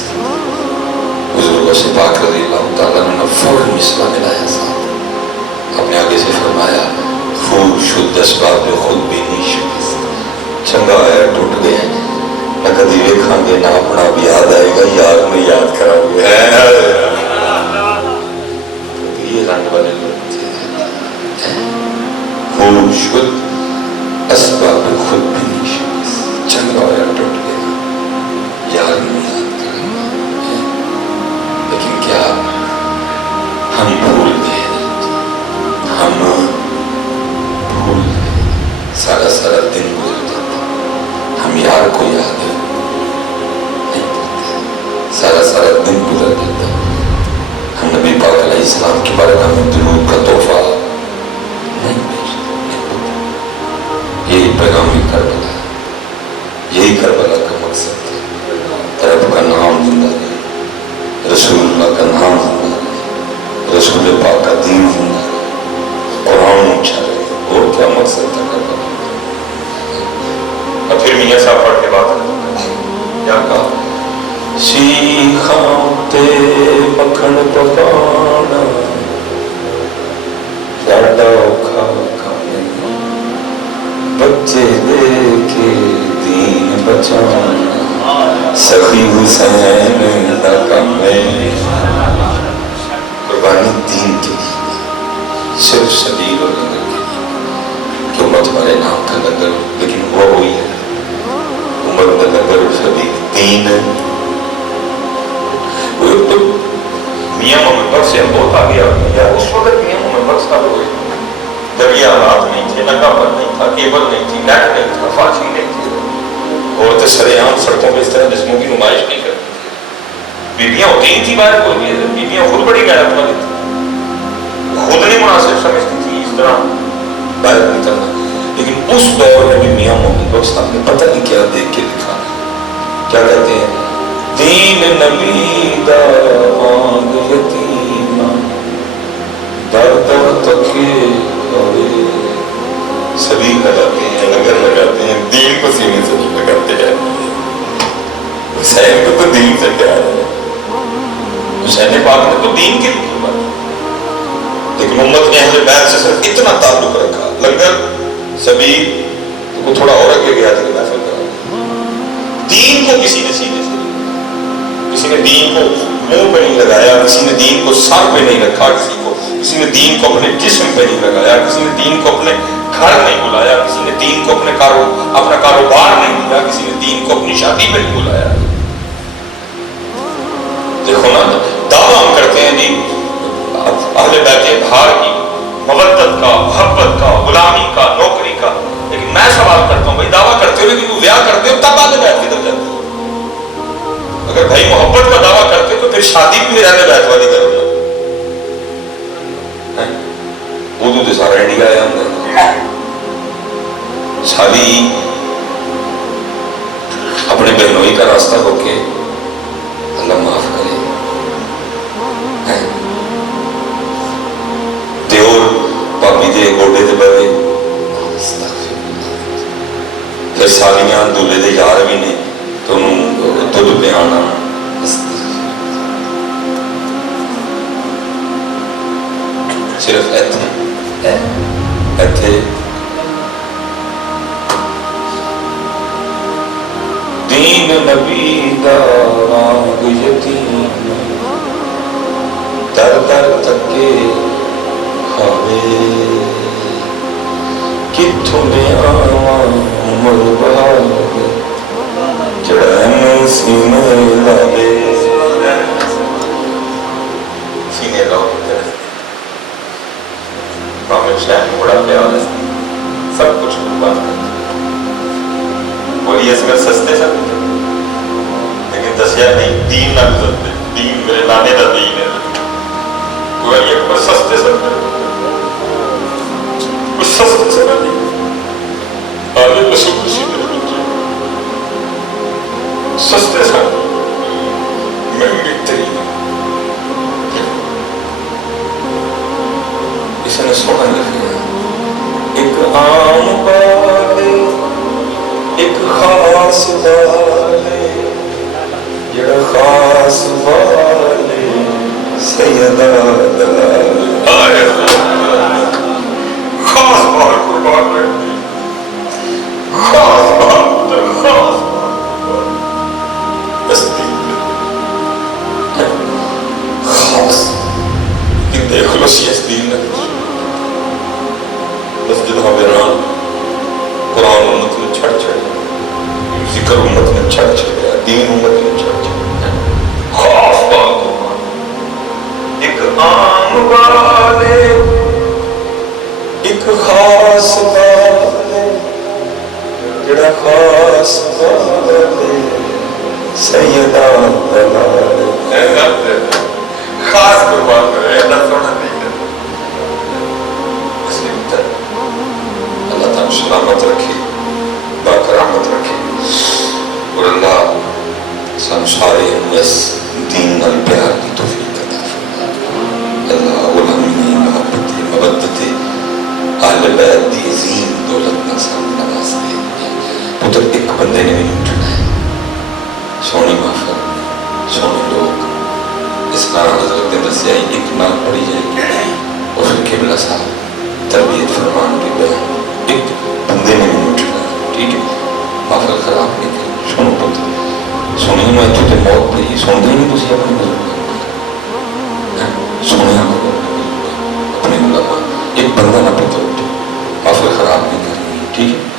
हुज़ूर गौसे पाक रज़ियल्लाहु तआला ने फौरन मिसला मिलाया साथ, अपने आगे से फरमाया खूब शुद्ध असबाब खुद भी नहीं शिकस्त, चंगा है टूट गया ना कभी वेखांगे ना अपना भी याद आएगा, याद में याद कराओगे। ये रंग वाले लोग थे, खूब शुद्ध असबाब खुद भी नहीं शिकस्त, चंगा है टूट गया, याद में याद कराएगा। लेकिन क्या हम भूल गए, हम भूल गए, सारा सारा दिन गुजर जाता, हम यार को याद नहीं करते, सारा सारा दिन गुजर जाता, हम नबी पाक अलैहिस्सलाम के बारे में दुरूद का तोहफा नहीं भेजते। यही पैगाम करबला, यही करबला का मकसद है, रब का नाम जिंदा रहे, रसूलुल्लाह का नाम जिंदा रहे, रसूल पाक का दीन जिंदा रहे, कुरान ऊंचा रहे, और क्या मकसद था करबला। और फिर मियां साहब पढ़ के बात क्या कहा, सीखाते मखण पकाना ज़्यादा औखा काम नहीं, बच्चे देके दीन बचाना सखी हुसैन का काम है। कुर्बानी दीन के लिए, सिर्फ सबील और लंगर के लिए, कि उम्मत हमारे नाम का लंगर, लेकिन हुआ वही है, उम्मत का लंगर और सबील दीन। तो मियां मोहम्मद बख्श से हम बहुत आगे आ गए यार। उस वक्त मियां मोहम्मद बख्श का हुए जब ये हालात नहीं थे, नकाबत नहीं था, केबल नहीं थी, नेट नहीं था, फांसी नहीं थी, और तो सरेआम सड़कों पे इस तरह जिस्मों की नुमाइश नहीं करती थी। बीबियां होती ही थी बाहर, कोई भी बीबियां खुद बड़ी गैरत वाली थी, खुद नहीं मुनासिब समझती थी इस तरह बाहर निकलना। लेकिन उस दौर में भी मियां मोहम्मद बख्श साहब ने पता नहीं क्या देख के लिखा, क्या कहते हैं, दीन नबी दा मांग यतीमा दर दर तके सभी लगाते हैं, लंगर लगाते हैं, दीन को सीने से नहीं लगाते हैं। हुसैन को तो दीन से प्यार है, हुसैन पाक ने तो दीन के लिए बात, लेकिन उम्मत ने अहले बैत से सिर्फ इतना ताल्लुक रखा, लंगर सभी को थोड़ा और आगे गया था, दीन को किसी ने सीने से, किसी ने दीन को मुंह पे नहीं लगाया, किसी ने दीन को सर पे नहीं रखा, किसी ने दीन को अपने जिस्म पे नहीं लगाया, किसी ने दीन को अपने घर नहीं बुलाया, किसी ने दीन को अपना कारोबार नहीं दिया, किसी ने दीन को अपनी शादी पे नहीं बुलाया। देखो ना, दावा हम करते हैं जी अहले बैत अतहार की, मवद्दत का, मोहब्बत का, गुलामी का, नौकरी का, لیکن میں سوال کرتا ہوں بھائی دعویٰ کرتے ہو لیکن وہ بیاہ کرتے ہو تب اہل بیت کدھر جاتے ہو؟ اگر بھائی محبت کا دعویٰ کرتے ہو تو پھر شادی بھی میرے اہل بیت والی کرو نا. اردو تو سارا انڈیا آیا ہوں سالی اپنے بہنوئی کا راستہ روکے اللہ معاف کرے دیور پاپی دے گوڈے دے بڑے پھر سالیاں دولے دے یار بھی نے تو انہوں دل پہ آنا صرف ایتھے دین نبی دا رانگ یتیم در در تکے کھاوے کتھوں میں آواں عمر باغ چڑھن سینے لاوے سینے لاؤ کامل شہر میں بڑا پیار ہے سب کچھ قربان کرتے بولیے اس میں سستے سب لیکن دسیا نہیں دین نہ گزرتے دین میرے نانے کا دین ہے کوئی اکبر سستے سب کچھ سستے سب نہیں آگے بسو خوشی میرے بچے سستے سب مہنگی ترین اس نے سونا لکھا ایک عام والے ایک خاص والے جڑا خاص والے سیدہ دلال خاص بال قربان رہتی خاص بال خاص خاص دیکھ لو سی اس دین مسجد حاضران قرآن امت نے چھڑ چھڑ ذکر امت نے چھڑ چھڑ گیا دین امت نے چھڑ چھڑ گیا خاص بات ایک عام والے ایک خاص والے جڑا خاص والے سیدہ دلال خاص قربان کرے اللہ سونا نہیں کرے اس لیے اللہ تعالیٰ سلامت رکھے باکرامت رکھے اور اللہ سن سارے اس دین نال پیار کی توفیق عطا فرمائے اللہ علماء محبت مودت اہل بیت دی عظیم دولت نال سب نواز دے پتر ایک بندے نے نہیں اٹھنا ہے سونی محفل سونے لوگ اس طرح حضرت نے دسیا ایک نال پڑھی جائے گی اور پھر قبلہ صاحب تربیت فرمان کے بیان ایک بندے نے نہیں اٹھنا ٹھیک ہے محفل خراب نہیں کر سنو پتہ سنی میں تو تے موت پہ سن دیں گے تسی اپنے بزرگ سنیا اپنے علماء ایک بندہ نہ پتہ اٹھے محفل خراب نہیں کرنی ٹھیک ہے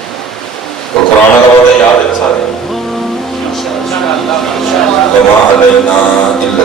اور قرآن کا وعدہ یاد ہے سارے وما علینا الا